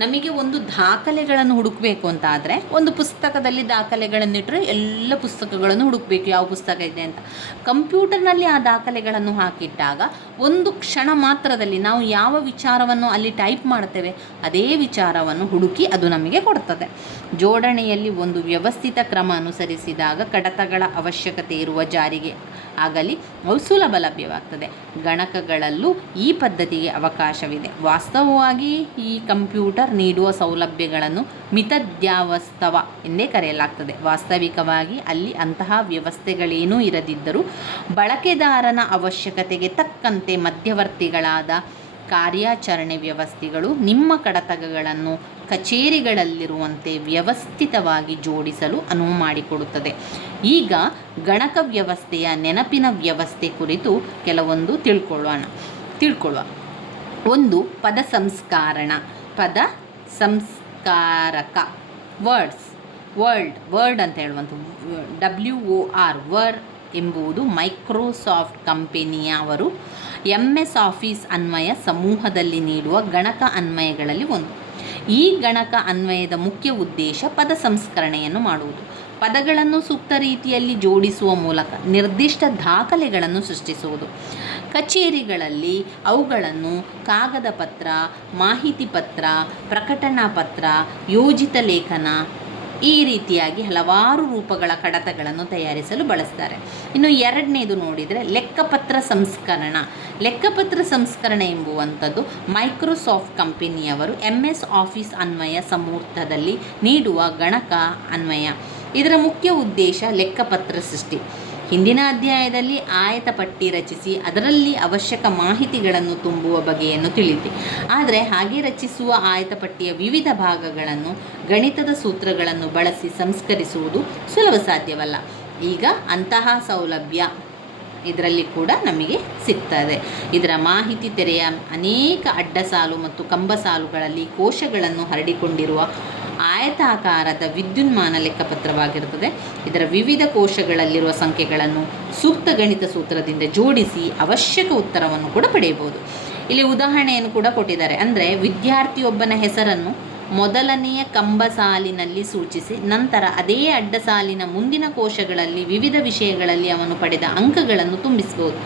ನಮಗೆ ಒಂದು ದಾಖಲೆಗಳನ್ನು ಹುಡುಕಬೇಕು ಅಂತಾದರೆ ಒಂದು ಪುಸ್ತಕದಲ್ಲಿ ದಾಖಲೆಗಳನ್ನಿಟ್ಟರೆ ಎಲ್ಲ ಪುಸ್ತಕಗಳನ್ನು ಹುಡುಕಬೇಕು, ಯಾವ ಪುಸ್ತಕ ಇದೆ ಅಂತ. ಕಂಪ್ಯೂಟರ್ನಲ್ಲಿ ಆ ದಾಖಲೆಗಳನ್ನು ಹಾಕಿಟ್ಟಾಗ ಒಂದು ಕ್ಷಣ ಮಾತ್ರದಲ್ಲಿ ನಾವು ಯಾವ ವಿಚಾರವನ್ನು ಅಲ್ಲಿ ಟೈಪ್ ಮಾಡ್ತೇವೆ ಅದೇ ವಿಚಾರವನ್ನು ಹುಡುಕಿ ಅದು ನಮಗೆ ಕೊಡ್ತದೆ. ಜೋಡಣೆಯಲ್ಲಿ ಒಂದು ವ್ಯವಸ್ಥಿತ ಕ್ರಮ ಅನುಸರಿಸಿದಾಗ ಕಡತಗಳ ಅವಶ್ಯಕತೆ ಇರುವ ಜಾರಿಗೆ ಆಗಲಿ ಅವು ಸುಲಭ ಲಭ್ಯವಾಗ್ತದೆ. ಗಣಕಗಳಲ್ಲೂ ಈ ಪದ್ಧತಿಗೆ ಅವಕಾಶವಿದೆ. ವಾಸ್ತವವಾಗಿ ಈ ಕಂಪ್ಯೂಟರ್ ನೀಡುವ ಸೌಲಭ್ಯಗಳನ್ನು ಮಿತದ್ಯಾವಸ್ತವ ಎಂದೇ ಕರೆಯಲಾಗ್ತದೆ. ವಾಸ್ತವಿಕವಾಗಿ ಅಲ್ಲಿ ಅಂತಹ ವ್ಯವಸ್ಥೆಗಳೇನೂ ಇರದಿದ್ದರೂ ಬಳಕೆದಾರನ ಅವಶ್ಯಕತೆಗೆ ತಕ್ಕಂತೆ ಮಧ್ಯವರ್ತಿಗಳಾದ ಕಾರ್ಯಾಚರಣೆ ವ್ಯವಸ್ಥೆಗಳು ನಿಮ್ಮ ಕಡತಗಳನ್ನು ಕಚೇರಿಗಳಲ್ಲಿರುವಂತೆ ವ್ಯವಸ್ಥಿತವಾಗಿ ಜೋಡಿಸಲು ಅನುವು ಮಾಡಿಕೊಡುತ್ತದೆ. ಈಗ ಗಣಕ ವ್ಯವಸ್ಥೆಯ ನೆನಪಿನ ವ್ಯವಸ್ಥೆ ಕುರಿತು ಕೆಲವೊಂದು ತಿಳ್ಕೊಳ್ಳುವ. ಒಂದು, ಪದ ಸಂಸ್ಕಾರಕ. ವರ್ಡ್ ಅಂತ ಹೇಳುವಂಥ WOR ವರ್ಡ್ ಎಂಬುದು ಮೈಕ್ರೋಸಾಫ್ಟ್ ಕಂಪನಿಯವರು MS ಆಫೀಸ್ ಅನ್ವಯ ಸಮೂಹದಲ್ಲಿ ನೀಡುವ ಗಣಕ ಅನ್ವಯಗಳಲ್ಲಿ ಒಂದು. ಈ ಗಣಕ ಅನ್ವಯದ ಮುಖ್ಯ ಉದ್ದೇಶ ಪದ ಸಂಸ್ಕರಣೆಯನ್ನು ಮಾಡುವುದು. ಪದಗಳನ್ನು ಸೂಕ್ತ ರೀತಿಯಲ್ಲಿ ಜೋಡಿಸುವ ಮೂಲಕ ನಿರ್ದಿಷ್ಟ ದಾಖಲೆಗಳನ್ನು ಸೃಷ್ಟಿಸುವುದು. ಕಚೇರಿಗಳಲ್ಲಿ ಅವುಗಳನ್ನು ಕಾಗದ ಪತ್ರ, ಮಾಹಿತಿ ಪತ್ರ, ಪ್ರಕಟಣಾ ಪತ್ರ, ಯೋಜಿತ ಲೇಖನ, ಈ ರೀತಿಯಾಗಿ ಹಲವಾರು ರೂಪಗಳ ಕಡತಗಳನ್ನು ತಯಾರಿಸಲು ಬಳಸ್ತಾರೆ. ಇನ್ನು ಎರಡನೇದು ನೋಡಿದರೆ ಲೆಕ್ಕಪತ್ರ ಸಂಸ್ಕರಣೆ ಎಂಬುವಂಥದ್ದು ಮೈಕ್ರೋಸಾಫ್ಟ್ ಕಂಪನಿಯವರು MS ಆಫೀಸ್ ಅನ್ವಯ ಸಮೂಹದಲ್ಲಿ ನೀಡುವ ಗಣಕ ಅನ್ವಯ. ಇದರ ಮುಖ್ಯ ಉದ್ದೇಶ ಲೆಕ್ಕಪತ್ರ ಸೃಷ್ಟಿ. ಹಿಂದಿನ ಅಧ್ಯಾಯದಲ್ಲಿ ಆಯತ ಪಟ್ಟಿ ರಚಿಸಿ ಅದರಲ್ಲಿ ಅವಶ್ಯಕ ಮಾಹಿತಿಗಳನ್ನು ತುಂಬುವ ಬಗೆಯನ್ನು ತಿಳಿದಿದೆ. ಆದರೆ ಹಾಗೆ ರಚಿಸುವ ಆಯತ ಪಟ್ಟಿಯ ವಿವಿಧ ಭಾಗಗಳನ್ನು ಗಣಿತದ ಸೂತ್ರಗಳನ್ನು ಬಳಸಿ ಸಂಸ್ಕರಿಸುವುದು ಸುಲಭ ಸಾಧ್ಯವಲ್ಲ. ಈಗ ಅಂತಹ ಸೌಲಭ್ಯ ಇದರಲ್ಲಿ ಕೂಡ ನಮಗೆ ಸಿಗ್ತದೆ. ಇದರ ಮಾಹಿತಿ ತೆರೆಯ ಅನೇಕ ಅಡ್ಡಸಾಲು ಮತ್ತು ಕಂಬಸಾಲುಗಳಲ್ಲಿ ಕೋಶಗಳನ್ನು ಹರಡಿಕೊಂಡಿರುವ ಆಯತಾಕಾರದ ವಿದ್ಯುನ್ಮಾನ ಲೆಕ್ಕಪತ್ರವಾಗಿರುತ್ತದೆ. ಇದರ ವಿವಿಧ ಕೋಶಗಳಲ್ಲಿರುವ ಸಂಖ್ಯೆಗಳನ್ನು ಸೂಕ್ತ ಗಣಿತ ಸೂತ್ರದಿಂದ ಜೋಡಿಸಿ ಅವಶ್ಯಕ ಉತ್ತರವನ್ನು ಕೂಡ ಪಡೆಯಬಹುದು. ಇಲ್ಲಿ ಉದಾಹರಣೆಯನ್ನು ಕೂಡ ಕೊಟ್ಟಿದ್ದಾರೆ. ಅಂದರೆ ವಿದ್ಯಾರ್ಥಿಯೊಬ್ಬನ ಹೆಸರನ್ನು ಮೊದಲನೆಯ ಕಂಬಸಾಲಿನಲ್ಲಿ ಸೂಚಿಸಿ ನಂತರ ಅದೇ ಅಡ್ಡಸಾಲಿನ ಮುಂದಿನ ಕೋಶಗಳಲ್ಲಿ ವಿವಿಧ ವಿಷಯಗಳಲ್ಲಿ ಅವನು ಪಡೆದ ಅಂಕಗಳನ್ನು ತುಂಬಿಸಬಹುದು.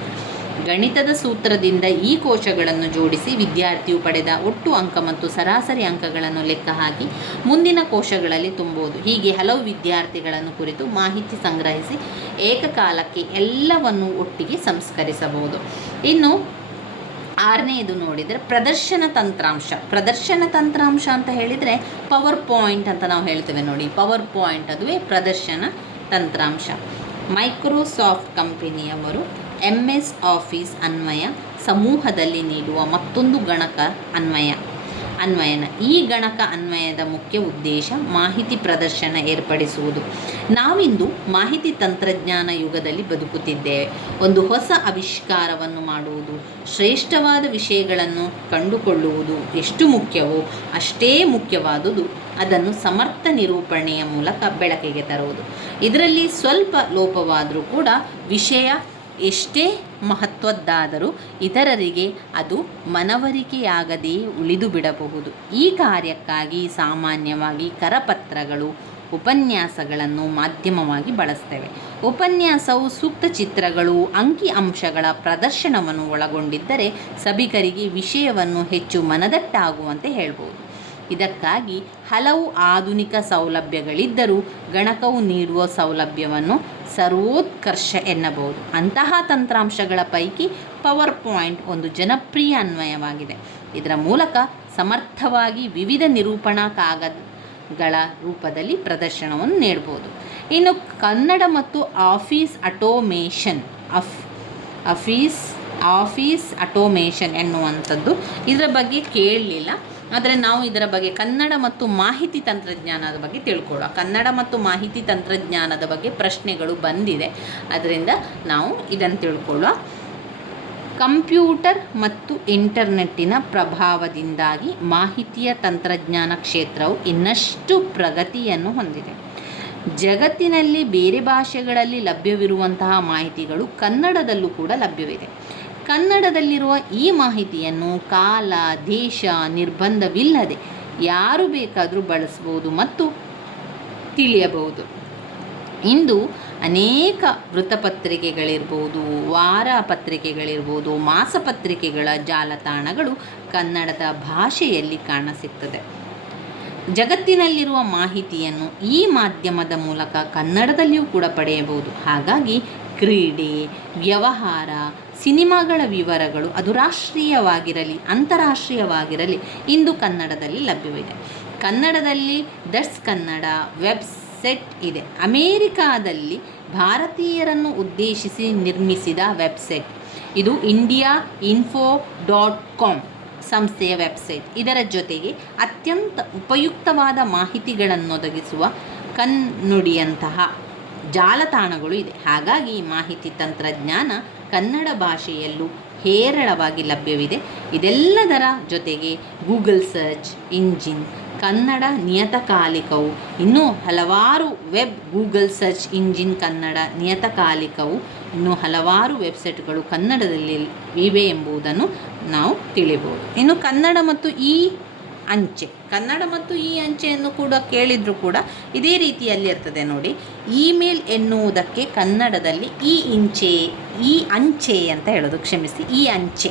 ಗಣಿತದ ಸೂತ್ರದಿಂದ ಈ ಕೋಶಗಳನ್ನು ಜೋಡಿಸಿ ವಿದ್ಯಾರ್ಥಿಯು ಪಡೆದ ಒಟ್ಟು ಅಂಕ ಮತ್ತು ಸರಾಸರಿ ಅಂಕಗಳನ್ನು ಲೆಕ್ಕ ಹಾಕಿ ಮುಂದಿನ ಕೋಶಗಳಲ್ಲಿ ತುಂಬುವುದು. ಹೀಗೆ ಹಲವು ವಿದ್ಯಾರ್ಥಿಗಳನ್ನು ಕುರಿತು ಮಾಹಿತಿ ಸಂಗ್ರಹಿಸಿ ಏಕಕಾಲಕ್ಕೆ ಎಲ್ಲವನ್ನು ಒಟ್ಟಿಗೆ ಸಂಸ್ಕರಿಸಬಹುದು. ಇನ್ನು ಆರನೆಯದು ನೋಡಿದರೆ ಪ್ರದರ್ಶನ ತಂತ್ರಾಂಶ ಅಂತ ಹೇಳಿದರೆ ಪವರ್ ಪಾಯಿಂಟ್ ಅಂತ ನಾವು ಹೇಳ್ತೇವೆ ನೋಡಿ. ಪವರ್ ಪಾಯಿಂಟ್ ಅದುವೇ ಪ್ರದರ್ಶನ ತಂತ್ರಾಂಶ. ಮೈಕ್ರೋಸಾಫ್ಟ್ ಕಂಪನಿಯವರು MS ಆಫೀಸ್ ಅನ್ವಯ ಸಮೂಹದಲ್ಲಿ ನೀಡುವ ಮತ್ತೊಂದು ಗಣಕ ಅನ್ವಯ. ಅನ್ವಯನ. ಈ ಗಣಕ ಅನ್ವಯದ ಮುಖ್ಯ ಉದ್ದೇಶ ಮಾಹಿತಿ ಪ್ರದರ್ಶನ ಏರ್ಪಡಿಸುವುದು. ನಾವಿಂದು ಮಾಹಿತಿ ತಂತ್ರಜ್ಞಾನ ಯುಗದಲ್ಲಿ ಬದುಕುತ್ತಿದ್ದೇವೆ. ಒಂದು ಹೊಸ ಆವಿಷ್ಕಾರವನ್ನು ಮಾಡುವುದು, ಶ್ರೇಷ್ಠವಾದ ವಿಷಯಗಳನ್ನು ಕಂಡುಕೊಳ್ಳುವುದು ಎಷ್ಟು ಮುಖ್ಯವೋ ಅಷ್ಟೇ ಮುಖ್ಯವಾದುದು ಅದನ್ನು ಸಮರ್ಥ ನಿರೂಪಣೆಯ ಮೂಲಕ ಬೆಳಕಿಗೆ ತರುವುದು. ಇದರಲ್ಲಿ ಸ್ವಲ್ಪ ಲೋಪವಾದರೂ ಕೂಡ ವಿಷಯ ಎಷ್ಟೇ ಮಹತ್ವದ್ದಾದರೂ ಇತರರಿಗೆ ಅದು ಮನವರಿಕೆಯಾಗದೇ ಉಳಿದು ಬಿಡಬಹುದು. ಈ ಕಾರ್ಯಕ್ಕಾಗಿ ಸಾಮಾನ್ಯವಾಗಿ ಕರಪತ್ರಗಳು, ಉಪನ್ಯಾಸಗಳನ್ನು ಮಾಧ್ಯಮವಾಗಿ ಬಳಸ್ತೇವೆ. ಉಪನ್ಯಾಸವು ಸೂಕ್ತ ಚಿತ್ರಗಳು, ಅಂಕಿ ಅಂಶಗಳ ಪ್ರದರ್ಶನವನ್ನು ಒಳಗೊಂಡಿದ್ದರೆ ಸಭಿಕರಿಗೆ ವಿಷಯವನ್ನು ಹೆಚ್ಚು ಮನದಟ್ಟಾಗುವಂತೆ ಹೇಳ್ಬೋದು. ಇದಕ್ಕಾಗಿ ಹಲವು ಆಧುನಿಕ ಸೌಲಭ್ಯಗಳಿದ್ದರೂ ಗಣಕವು ನೀಡುವ ಸೌಲಭ್ಯವನ್ನು ಸರ್ವೋತ್ಕರ್ಷ ಎನ್ನಬಹುದು. ಅಂತಹ ತಂತ್ರಾಂಶಗಳ ಪೈಕಿ ಪವರ್ ಪಾಯಿಂಟ್ ಒಂದು ಜನಪ್ರಿಯ ಅನ್ವಯವಾಗಿದೆ. ಇದರ ಮೂಲಕ ಸಮರ್ಥವಾಗಿ ವಿವಿಧ ನಿರೂಪಣಾ ಕಾಗದಗಳ ರೂಪದಲ್ಲಿ ಪ್ರದರ್ಶನವನ್ನು ನೀಡಬಹುದು. ಇನ್ನು ಕನ್ನಡ ಮತ್ತು ಆಫೀಸ್ ಆಟೋಮೇಷನ್ ಎನ್ನುವಂಥದ್ದು ಇದರ ಬಗ್ಗೆ ಕೇಳಲಿಲ್ಲ. ಆದರೆ ನಾವು ಇದರ ಬಗ್ಗೆ ಕನ್ನಡ ಮತ್ತು ಮಾಹಿತಿ ತಂತ್ರಜ್ಞಾನದ ಬಗ್ಗೆ ತಿಳ್ಕೊಳ್ಳೋಣ. ಕನ್ನಡ ಮತ್ತು ಮಾಹಿತಿ ತಂತ್ರಜ್ಞಾನದ ಬಗ್ಗೆ ಪ್ರಶ್ನೆಗಳು ಬಂದಿದೆ, ಅದರಿಂದ ನಾವು ಇದನ್ನು ತಿಳ್ಕೊಳ್ಳೋಣ. ಕಂಪ್ಯೂಟರ್ ಮತ್ತು ಇಂಟರ್ನೆಟ್ಟಿನ ಪ್ರಭಾವದಿಂದಾಗಿ ಮಾಹಿತಿಯ ತಂತ್ರಜ್ಞಾನ ಕ್ಷೇತ್ರವು ಇನ್ನಷ್ಟು ಪ್ರಗತಿಯನ್ನು ಹೊಂದಿದೆ. ಜಗತ್ತಿನಲ್ಲಿ ಬೇರೆ ಭಾಷೆಗಳಲ್ಲಿ ಲಭ್ಯವಿರುವಂತಹ ಮಾಹಿತಿಗಳು ಕನ್ನಡದಲ್ಲೂ ಕೂಡ ಲಭ್ಯವಿದೆ. ಕನ್ನಡದಲ್ಲಿರುವ ಈ ಮಾಹಿತಿಯನ್ನು ಕಾಲ, ದೇಶ ನಿರ್ಬಂಧವಿಲ್ಲದೆ ಯಾರು ಬೇಕಾದರೂ ಬಳಸಬಹುದು ಮತ್ತು ತಿಳಿಯಬಹುದು. ಇಂದು ಅನೇಕ ವೃತ್ತಪತ್ರಿಕೆಗಳಿರ್ಬೋದು, ವಾರ ಪತ್ರಿಕೆಗಳಿರ್ಬೋದು, ಮಾಸಪತ್ರಿಕೆಗಳ ಜಾಲತಾಣಗಳು ಕನ್ನಡದ ಭಾಷೆಯಲ್ಲಿ ಕಾಣಸಿಗ್ತದೆ. ಜಗತ್ತಿನಲ್ಲಿರುವ ಮಾಹಿತಿಯನ್ನು ಈ ಮಾಧ್ಯಮದ ಮೂಲಕ ಕನ್ನಡದಲ್ಲಿಯೂ ಕೂಡ ಪಡೆಯಬಹುದು. ಹಾಗಾಗಿ ಕ್ರೀಡೆ, ವ್ಯವಹಾರ, ಸಿನಿಮಾಗಳ ವಿವರಗಳು ಅದು ರಾಷ್ಟ್ರೀಯವಾಗಿರಲಿ ಅಂತಾರಾಷ್ಟ್ರೀಯವಾಗಿರಲಿ ಇಂದು ಕನ್ನಡದಲ್ಲಿ ಲಭ್ಯವಿದೆ. ಕನ್ನಡದಲ್ಲಿ ದಟ್ಸ್ ಕನ್ನಡ ವೆಬ್ಸೈಟ್ ಇದೆ. ಅಮೇರಿಕಾದಲ್ಲಿ ಭಾರತೀಯರನ್ನು ಉದ್ದೇಶಿಸಿ ನಿರ್ಮಿಸಿದ ವೆಬ್ಸೈಟ್ ಇದು Indiainfo.com ಸಂಸ್ಥೆಯ ವೆಬ್ಸೈಟ್. ಇದರ ಜೊತೆಗೆ ಅತ್ಯಂತ ಉಪಯುಕ್ತವಾದ ಮಾಹಿತಿಗಳನ್ನೊದಗಿಸುವ ಕನ್ನುಡಿಯಂತಹ ಜಾಲತಾಣಗಳು ಇದೆ. ಹಾಗಾಗಿ ಮಾಹಿತಿ ತಂತ್ರಜ್ಞಾನ ಕನ್ನಡ ಭಾಷೆಯಲ್ಲೂ ಹೇರಳವಾಗಿ ಲಭ್ಯವಿದೆ. ಇದೆಲ್ಲದರ ಜೊತೆಗೆ ಗೂಗಲ್ ಸರ್ಚ್ ಇಂಜಿನ್, ಕನ್ನಡ ನಿಯತಕಾಲಿಕವು, ಇನ್ನೂ ಹಲವಾರು ಗೂಗಲ್ ಸರ್ಚ್ ಇಂಜಿನ್ ಕನ್ನಡ ನಿಯತಕಾಲಿಕವು, ಇನ್ನೂ ಹಲವಾರು ವೆಬ್ಸೈಟ್ಗಳು ಕನ್ನಡದಲ್ಲಿ ಇವೆ ಎಂಬುದನ್ನು ನಾವು ತಿಳಿಬೋದು. ಇನ್ನು ಕನ್ನಡ ಮತ್ತು ಈ ಅಂಚೆಯನ್ನು ಕೂಡ ಕೇಳಿದರೂ ಕೂಡ ಇದೇ ರೀತಿಯಲ್ಲಿ ಇರ್ತದೆ ನೋಡಿ. ಇಮೇಲ್ ಎನ್ನುವುದಕ್ಕೆ ಕನ್ನಡದಲ್ಲಿ ಈ ಅಂಚೆ ಅಂತ ಹೇಳೋದು, ಕ್ಷಮಿಸಿ, ಈ ಅಂಚೆ.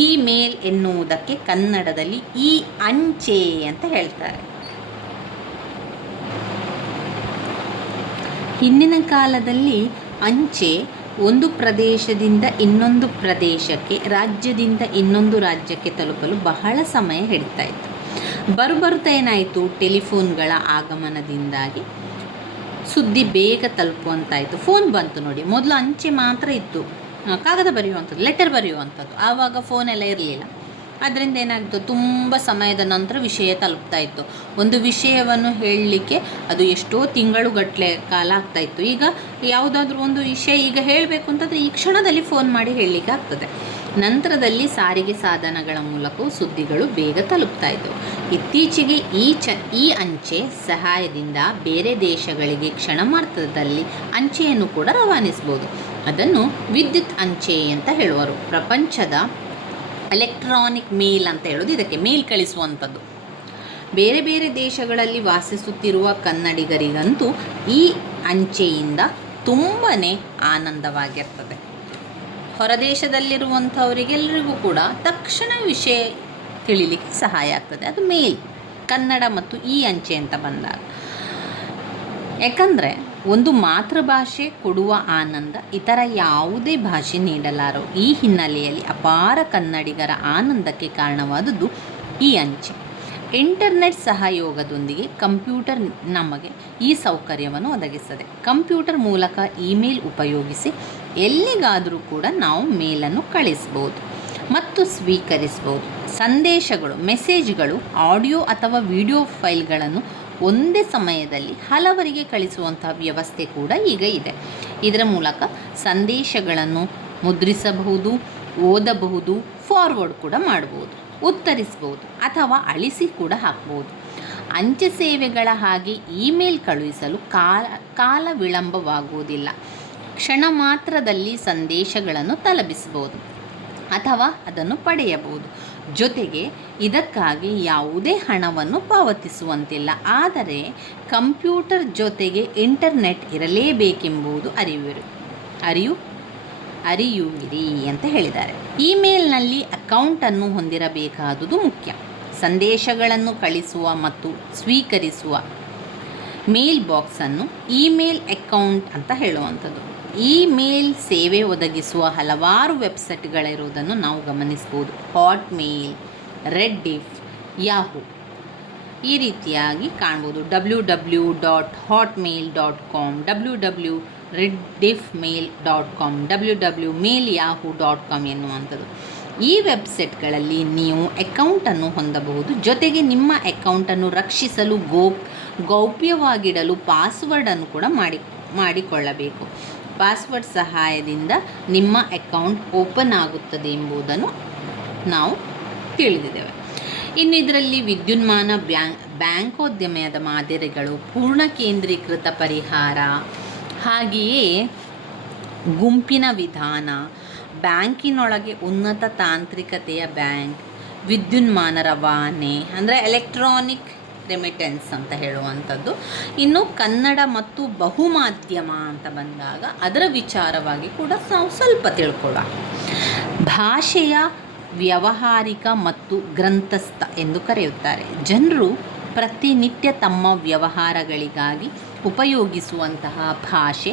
ಇಮೇಲ್ ಎನ್ನುವುದಕ್ಕೆ ಕನ್ನಡದಲ್ಲಿ ಈ ಅಂಚೆ ಅಂತ ಹೇಳ್ತಾರೆ. ಹಿಂದಿನ ಕಾಲದಲ್ಲಿ ಅಂಚೆ ಒಂದು ಪ್ರದೇಶದಿಂದ ಇನ್ನೊಂದು ಪ್ರದೇಶಕ್ಕೆ, ರಾಜ್ಯದಿಂದ ಇನ್ನೊಂದು ರಾಜ್ಯಕ್ಕೆ ತಲುಪಲು ಬಹಳ ಸಮಯ ಹಿಡಿತಾ ಇತ್ತು. ಬರುತ್ತಾ ಏನಾಯಿತು, ಟೆಲಿಫೋನ್ಗಳ ಆಗಮನದಿಂದಾಗಿ ಸುದ್ದಿ ಬೇಗ ತಲುಪುವಂತಾಯಿತು. ಫೋನ್ ಬಂತು ನೋಡಿ. ಮೊದಲು ಅಂಚೆ ಮಾತ್ರ ಇತ್ತು, ಕಾಗದ ಬರೆಯುವಂಥದ್ದು, ಲೆಟರ್ ಬರೆಯುವಂಥದ್ದು. ಆವಾಗ ಫೋನೆಲ್ಲ ಇರಲಿಲ್ಲ. ಅದರಿಂದ ಏನಾಗ್ತು, ತುಂಬ ಸಮಯದ ನಂತರ ವಿಷಯ ತಲುಪ್ತಾ ಇತ್ತು. ಒಂದು ವಿಷಯವನ್ನು ಹೇಳಲಿಕ್ಕೆ ಅದು ಎಷ್ಟೋ ತಿಂಗಳುಗಟ್ಟಲೆ ಕಾಲ ಆಗ್ತಾಯಿತ್ತು. ಈಗ ಯಾವುದಾದ್ರೂ ಒಂದು ವಿಷಯ ಈಗ ಹೇಳಬೇಕು ಅಂತಂದರೆ ಈ ಕ್ಷಣದಲ್ಲಿ ಫೋನ್ ಮಾಡಿ ಹೇಳಲಿಕ್ಕೆ ಆಗ್ತದೆ. ನಂತರದಲ್ಲಿ ಸಾರಿಗೆ ಸಾಧನಗಳ ಮೂಲಕವೂ ಸುದ್ದಿಗಳು ಬೇಗ ತಲುಪ್ತಾ ಇದ್ದವು. ಇತ್ತೀಚೆಗೆ ಈ ಅಂಚೆ ಸಹಾಯದಿಂದ ಬೇರೆ ದೇಶಗಳಿಗೆ ಕ್ಷಣಮಾತ್ರದಲ್ಲಿ ಅಂಚೆಯನ್ನು ಕೂಡ ರವಾನಿಸ್ಬೋದು. ಅದನ್ನು ವಿದ್ಯುತ್ ಅಂಚೆ ಅಂತ ಹೇಳುವರು. ಪ್ರಪಂಚದ ಎಲೆಕ್ಟ್ರಾನಿಕ್ ಮೇಲ್ ಅಂತ ಹೇಳೋದು ಇದಕ್ಕೆ, ಮೇಲ್ ಕಳಿಸುವಂಥದ್ದು. ಬೇರೆ ಬೇರೆ ದೇಶಗಳಲ್ಲಿ ವಾಸಿಸುತ್ತಿರುವ ಕನ್ನಡಿಗರಿಗಂತೂ ಈ ಅಂಚೆಯಿಂದ ತುಂಬಾ ಆನಂದವಾಗಿರ್ತದೆ. ಹೊರದೇಶದಲ್ಲಿರುವಂಥವರಿಗೆಲ್ಲರಿಗೂ ಕೂಡ ತಕ್ಷಣ ವಿಷಯ ತಿಳಿಲಿಕ್ಕೆ ಸಹಾಯ ಆಗ್ತದೆ. ಅದು ಮೇಲ್, ಕನ್ನಡ ಮತ್ತು ಈ ಅಂಚೆ ಅಂತ ಬಂದಾಗ. ಯಾಕಂದರೆ ಒಂದು ಮಾತೃಭಾಷೆ ಕೊಡುವ ಆನಂದ ಇತರ ಯಾವುದೇ ಭಾಷೆ ನೀಡಲಾರೋ. ಈ ಹಿನ್ನೆಲೆಯಲ್ಲಿ ಅಪಾರ ಕನ್ನಡಿಗರ ಆನಂದಕ್ಕೆ ಕಾರಣವಾದದ್ದು ಈ ಅಂಚೆ. ಇಂಟರ್ನೆಟ್ ಸಹಯೋಗದೊಂದಿಗೆ ಕಂಪ್ಯೂಟರ್ ನಮಗೆ ಈ ಸೌಕರ್ಯವನ್ನು ಒದಗಿಸ್ತದೆ. ಕಂಪ್ಯೂಟರ್ ಮೂಲಕ ಇಮೇಲ್ ಉಪಯೋಗಿಸಿ ಎಲ್ಲಿಗಾದರೂ ಕೂಡ ನಾವು ಮೇಲನ್ನು ಕಳಿಸ್ಬೋದು. ಮತ್ತು ಸ್ವೀಕರಿಸಬಹುದು. ಸಂದೇಶಗಳು, ಮೆಸೇಜ್ಗಳು, ಆಡಿಯೋ ಅಥವಾ ವಿಡಿಯೋ ಫೈಲ್ಗಳನ್ನು ಒಂದೇ ಸಮಯದಲ್ಲಿ ಹಲವರಿಗೆ ಕಳಿಸುವಂತಹ ವ್ಯವಸ್ಥೆ ಕೂಡ ಈಗ ಇದೆ. ಇದರ ಮೂಲಕ ಸಂದೇಶಗಳನ್ನು ಮುದ್ರಿಸಬಹುದು, ಓದಬಹುದು, ಫಾರ್ವರ್ಡ್ ಕೂಡ ಮಾಡಬಹುದು, ಉತ್ತರಿಸಬಹುದು ಅಥವಾ ಅಳಿಸಿ ಕೂಡ ಹಾಕಬಹುದು. ಅಂಚೆ ಸೇವೆಗಳ ಹಾಗೆ ಇಮೇಲ್ ಕಳುಹಿಸಲು ಕಾಲ ವಿಳಂಬವಾಗುವುದಿಲ್ಲ. ಕ್ಷಣ ಮಾತ್ರದಲ್ಲಿ ಸಂದೇಶಗಳನ್ನು ತಲುಪಿಸಬಹುದು ಅಥವಾ ಅದನ್ನು ಪಡೆಯಬಹುದು. ಜೊತೆಗೆ ಇದಕ್ಕಾಗಿ ಯಾವುದೇ ಹಣವನ್ನು ಪಾವತಿಸುವಂತಿಲ್ಲ. ಆದರೆ ಕಂಪ್ಯೂಟರ್ ಜೊತೆಗೆ ಇಂಟರ್ನೆಟ್ ಇರಲೇಬೇಕೆಂಬುದು ಅರಿಯುವಿರಿ ಅಂತ ಹೇಳಿದ್ದಾರೆ. ಇಮೇಲ್ನಲ್ಲಿ ಅಕೌಂಟನ್ನು ಹೊಂದಿರಬೇಕಾದುದು ಮುಖ್ಯ. ಸಂದೇಶಗಳನ್ನು ಕಳಿಸುವ ಮತ್ತು ಸ್ವೀಕರಿಸುವ ಮೇಲ್ ಬಾಕ್ಸನ್ನು ಇಮೇಲ್ ಅಕೌಂಟ್ ಅಂತ ಹೇಳುವಂಥದ್ದು. ಇಮೇಲ್ ಸೇವೆ ಒದಗಿಸುವ ಹಲವಾರು ವೆಬ್ಸೈಟ್ಗಳಿರುವುದನ್ನು ನಾವು ಗಮನಿಸ್ಬೋದು. ಹಾಟ್ಮೇಲ್, ರೆಡ್ಡಿಫ್, ಯಾಹೂ ಈ ರೀತಿಯಾಗಿ ಕಾಣ್ಬೋದು. www.hotmail.com, www.rediffmail.com, www.mailyahoo.com ಎನ್ನುವಂಥದ್ದು. ಈ ವೆಬ್ಸೈಟ್ಗಳಲ್ಲಿ ನೀವು ಅಕೌಂಟನ್ನು ಹೊಂದಬಹುದು. ಜೊತೆಗೆ ನಿಮ್ಮ ಅಕೌಂಟನ್ನು ರಕ್ಷಿಸಲು ಗೌಪ್ಯವಾಗಿಡಲು ಪಾಸ್ವರ್ಡನ್ನು ಕೂಡ ಮಾಡಿಕೊಳ್ಳಬೇಕು. ಪಾಸ್ವರ್ಡ್ ಸಹಾಯದಿಂದ ನಿಮ್ಮ ಅಕೌಂಟ್ ಓಪನ್ ಆಗುತ್ತದೆ ಎಂಬುದನ್ನು ನಾವು ತಿಳಿದಿದ್ದೇವೆ. ಇನ್ನು ಇದರಲ್ಲಿ ವಿದ್ಯುನ್ಮಾನ ಬ್ಯಾಂಕೋದ್ಯಮದ ಮಾದರಿಗಳು, ಪೂರ್ಣ ಕೇಂದ್ರೀಕೃತ ಪರಿಹಾರ, ಹಾಗೆಯೇ ಗುಂಪಿನ ವಿಧಾನ, ಬ್ಯಾಂಕಿನೊಳಗೆ ಉನ್ನತ ತಾಂತ್ರಿಕತೆಯ ಬ್ಯಾಂಕ್, ವಿದ್ಯುನ್ಮಾನ ರವಾನೆ ಅಂದರೆ ಎಲೆಕ್ಟ್ರಾನಿಕ್ ರೆಮಿಟೆನ್ಸ್ ಅಂತ ಹೇಳುವಂಥದ್ದು. ಇನ್ನು ಕನ್ನಡ ಮತ್ತು ಬಹುಮಾಧ್ಯಮ ಅಂತ ಬಂದಾಗ ಅದರ ವಿಚಾರವಾಗಿ ಕೂಡ ನಾವು ಸ್ವಲ್ಪ ತಿಳ್ಕೊಳ್ಳೋಣ. ಭಾಷೆಯ ವ್ಯಾವಹಾರಿಕ ಮತ್ತು ಗ್ರಂಥಸ್ಥ ಎಂದು ಕರೆಯುತ್ತಾರೆ. ಜನರು ಪ್ರತಿನಿತ್ಯ ತಮ್ಮ ವ್ಯವಹಾರಗಳಿಗಾಗಿ ಉಪಯೋಗಿಸುವಂತಹ ಭಾಷೆ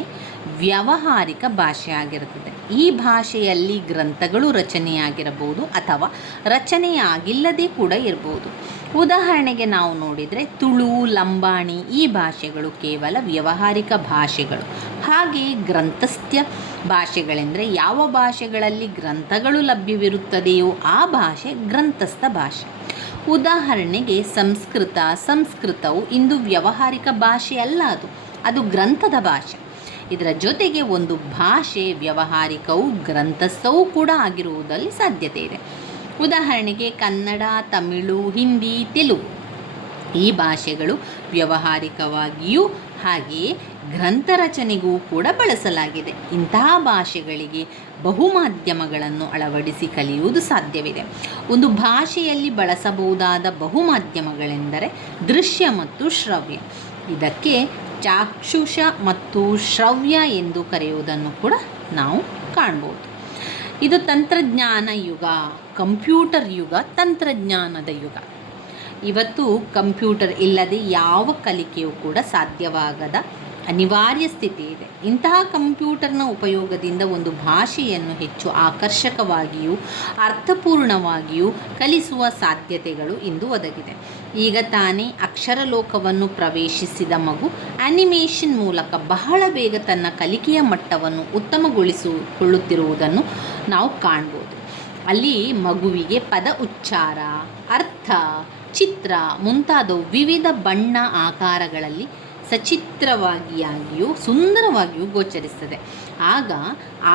ವ್ಯಾವಹಾರಿಕ ಭಾಷೆ ಆಗಿರುತ್ತದೆ. ಈ ಭಾಷೆಯಲ್ಲಿ ಗ್ರಂಥಗಳು ರಚನೆಯಾಗಿರಬಹುದು ಅಥವಾ ರಚನೆಯಾಗಿಲ್ಲದೇ ಕೂಡ ಇರಬಹುದು. ಉದಾಹರಣೆಗೆ ನಾವು ನೋಡಿದರೆ ತುಳು, ಲಂಬಾಣಿ ಈ ಭಾಷೆಗಳು ಕೇವಲ ವ್ಯಾವಹಾರಿಕ ಭಾಷೆಗಳು. ಹಾಗೆಯೇ ಗ್ರಂಥಸ್ಥ್ಯ ಭಾಷೆಗಳೆಂದರೆ ಯಾವ ಭಾಷೆಗಳಲ್ಲಿ ಗ್ರಂಥಗಳು ಲಭ್ಯವಿರುತ್ತದೆಯೋ ಆ ಭಾಷೆ ಗ್ರಂಥಸ್ಥ ಭಾಷೆ. ಉದಾಹರಣೆಗೆ ಸಂಸ್ಕೃತವು ಇಂದು ವ್ಯಾವಹಾರಿಕ ಭಾಷೆ ಅಲ್ಲ, ಅದು ಗ್ರಂಥದ ಭಾಷೆ. ಇದರ ಜೊತೆಗೆ ಒಂದು ಭಾಷೆ ವ್ಯಾವಹಾರಿಕವೂ ಗ್ರಂಥಸ್ಥವೂ ಕೂಡ ಆಗಿರುವುದರಲ್ಲಿ ಸಾಧ್ಯತೆ ಇದೆ. ಉದಾಹರಣೆಗೆ ಕನ್ನಡ, ತಮಿಳು, ಹಿಂದಿ, ತೆಲುಗು ಈ ಭಾಷೆಗಳು ವ್ಯಾವಹಾರಿಕವಾಗಿಯೂ ಹಾಗೆಯೇ ಗ್ರಂಥ ರಚನೆಗೂ ಕೂಡ ಬಳಸಲಾಗಿದೆ. ಇಂತಹ ಭಾಷೆಗಳಿಗೆ ಬಹುಮಾಧ್ಯಮಗಳನ್ನು ಅಳವಡಿಸಿ ಕಲಿಯುವುದು ಸಾಧ್ಯವಿದೆ. ಒಂದು ಭಾಷೆಯಲ್ಲಿ ಬಳಸಬಹುದಾದ ಬಹುಮಾಧ್ಯಮಗಳೆಂದರೆ ದೃಶ್ಯ ಮತ್ತು ಶ್ರವ್ಯ. ಇದಕ್ಕೆ ಚಾಕ್ಷುಷ ಮತ್ತು ಶ್ರವ್ಯ ಎಂದು ಕರೆಯುವುದನ್ನು ಕೂಡ ನಾವು ಕಾಣ್ಬೋದು. ಇದು ತಂತ್ರಜ್ಞಾನ ಯುಗ, ಕಂಪ್ಯೂಟರ್ ಯುಗ, ತಂತ್ರಜ್ಞಾನದ ಯುಗ. ಇವತ್ತು ಕಂಪ್ಯೂಟರ್ ಇಲ್ಲದೆ ಯಾವ ಕಲಿಕೆಯೂ ಕೂಡ ಸಾಧ್ಯವಾಗದ ಅನಿವಾರ್ಯ ಸ್ಥಿತಿ ಇದೆ. ಇಂತಹ ಕಂಪ್ಯೂಟರ್ನ ಉಪಯೋಗದಿಂದ ಒಂದು ಭಾಷೆಯನ್ನು ಹೆಚ್ಚು ಆಕರ್ಷಕವಾಗಿಯೂ ಅರ್ಥಪೂರ್ಣವಾಗಿಯೂ ಕಲಿಸುವ ಸಾಧ್ಯತೆಗಳು ಇಂದು ಒದಗಿದೆ. ಈಗ ತಾನೇ ಅಕ್ಷರ ಲೋಕವನ್ನು ಪ್ರವೇಶಿಸಿದ ಮಗು ಆ್ಯನಿಮೇಷನ್ ಮೂಲಕ ಬಹಳ ಬೇಗ ತನ್ನ ಕಲಿಕೆಯ ಮಟ್ಟವನ್ನು ಉತ್ತಮಗೊಳಿಸಿಕೊಳ್ಳುತ್ತಿರುವುದನ್ನು ನಾವು ಕಾಣ್ಬೋದು. ಅಲ್ಲಿ ಮಗುವಿಗೆ ಪದ ಉಚ್ಚಾರ, ಅರ್ಥ, ಚಿತ್ರ ಮುಂತಾದವು ವಿವಿಧ ಬಣ್ಣ ಆಕಾರಗಳಲ್ಲಿ ಸಚಿತ್ರವಾಗಿಯೂ ಸುಂದರವಾಗಿಯೂ ಗೋಚರಿಸ್ತದೆ. ಆಗ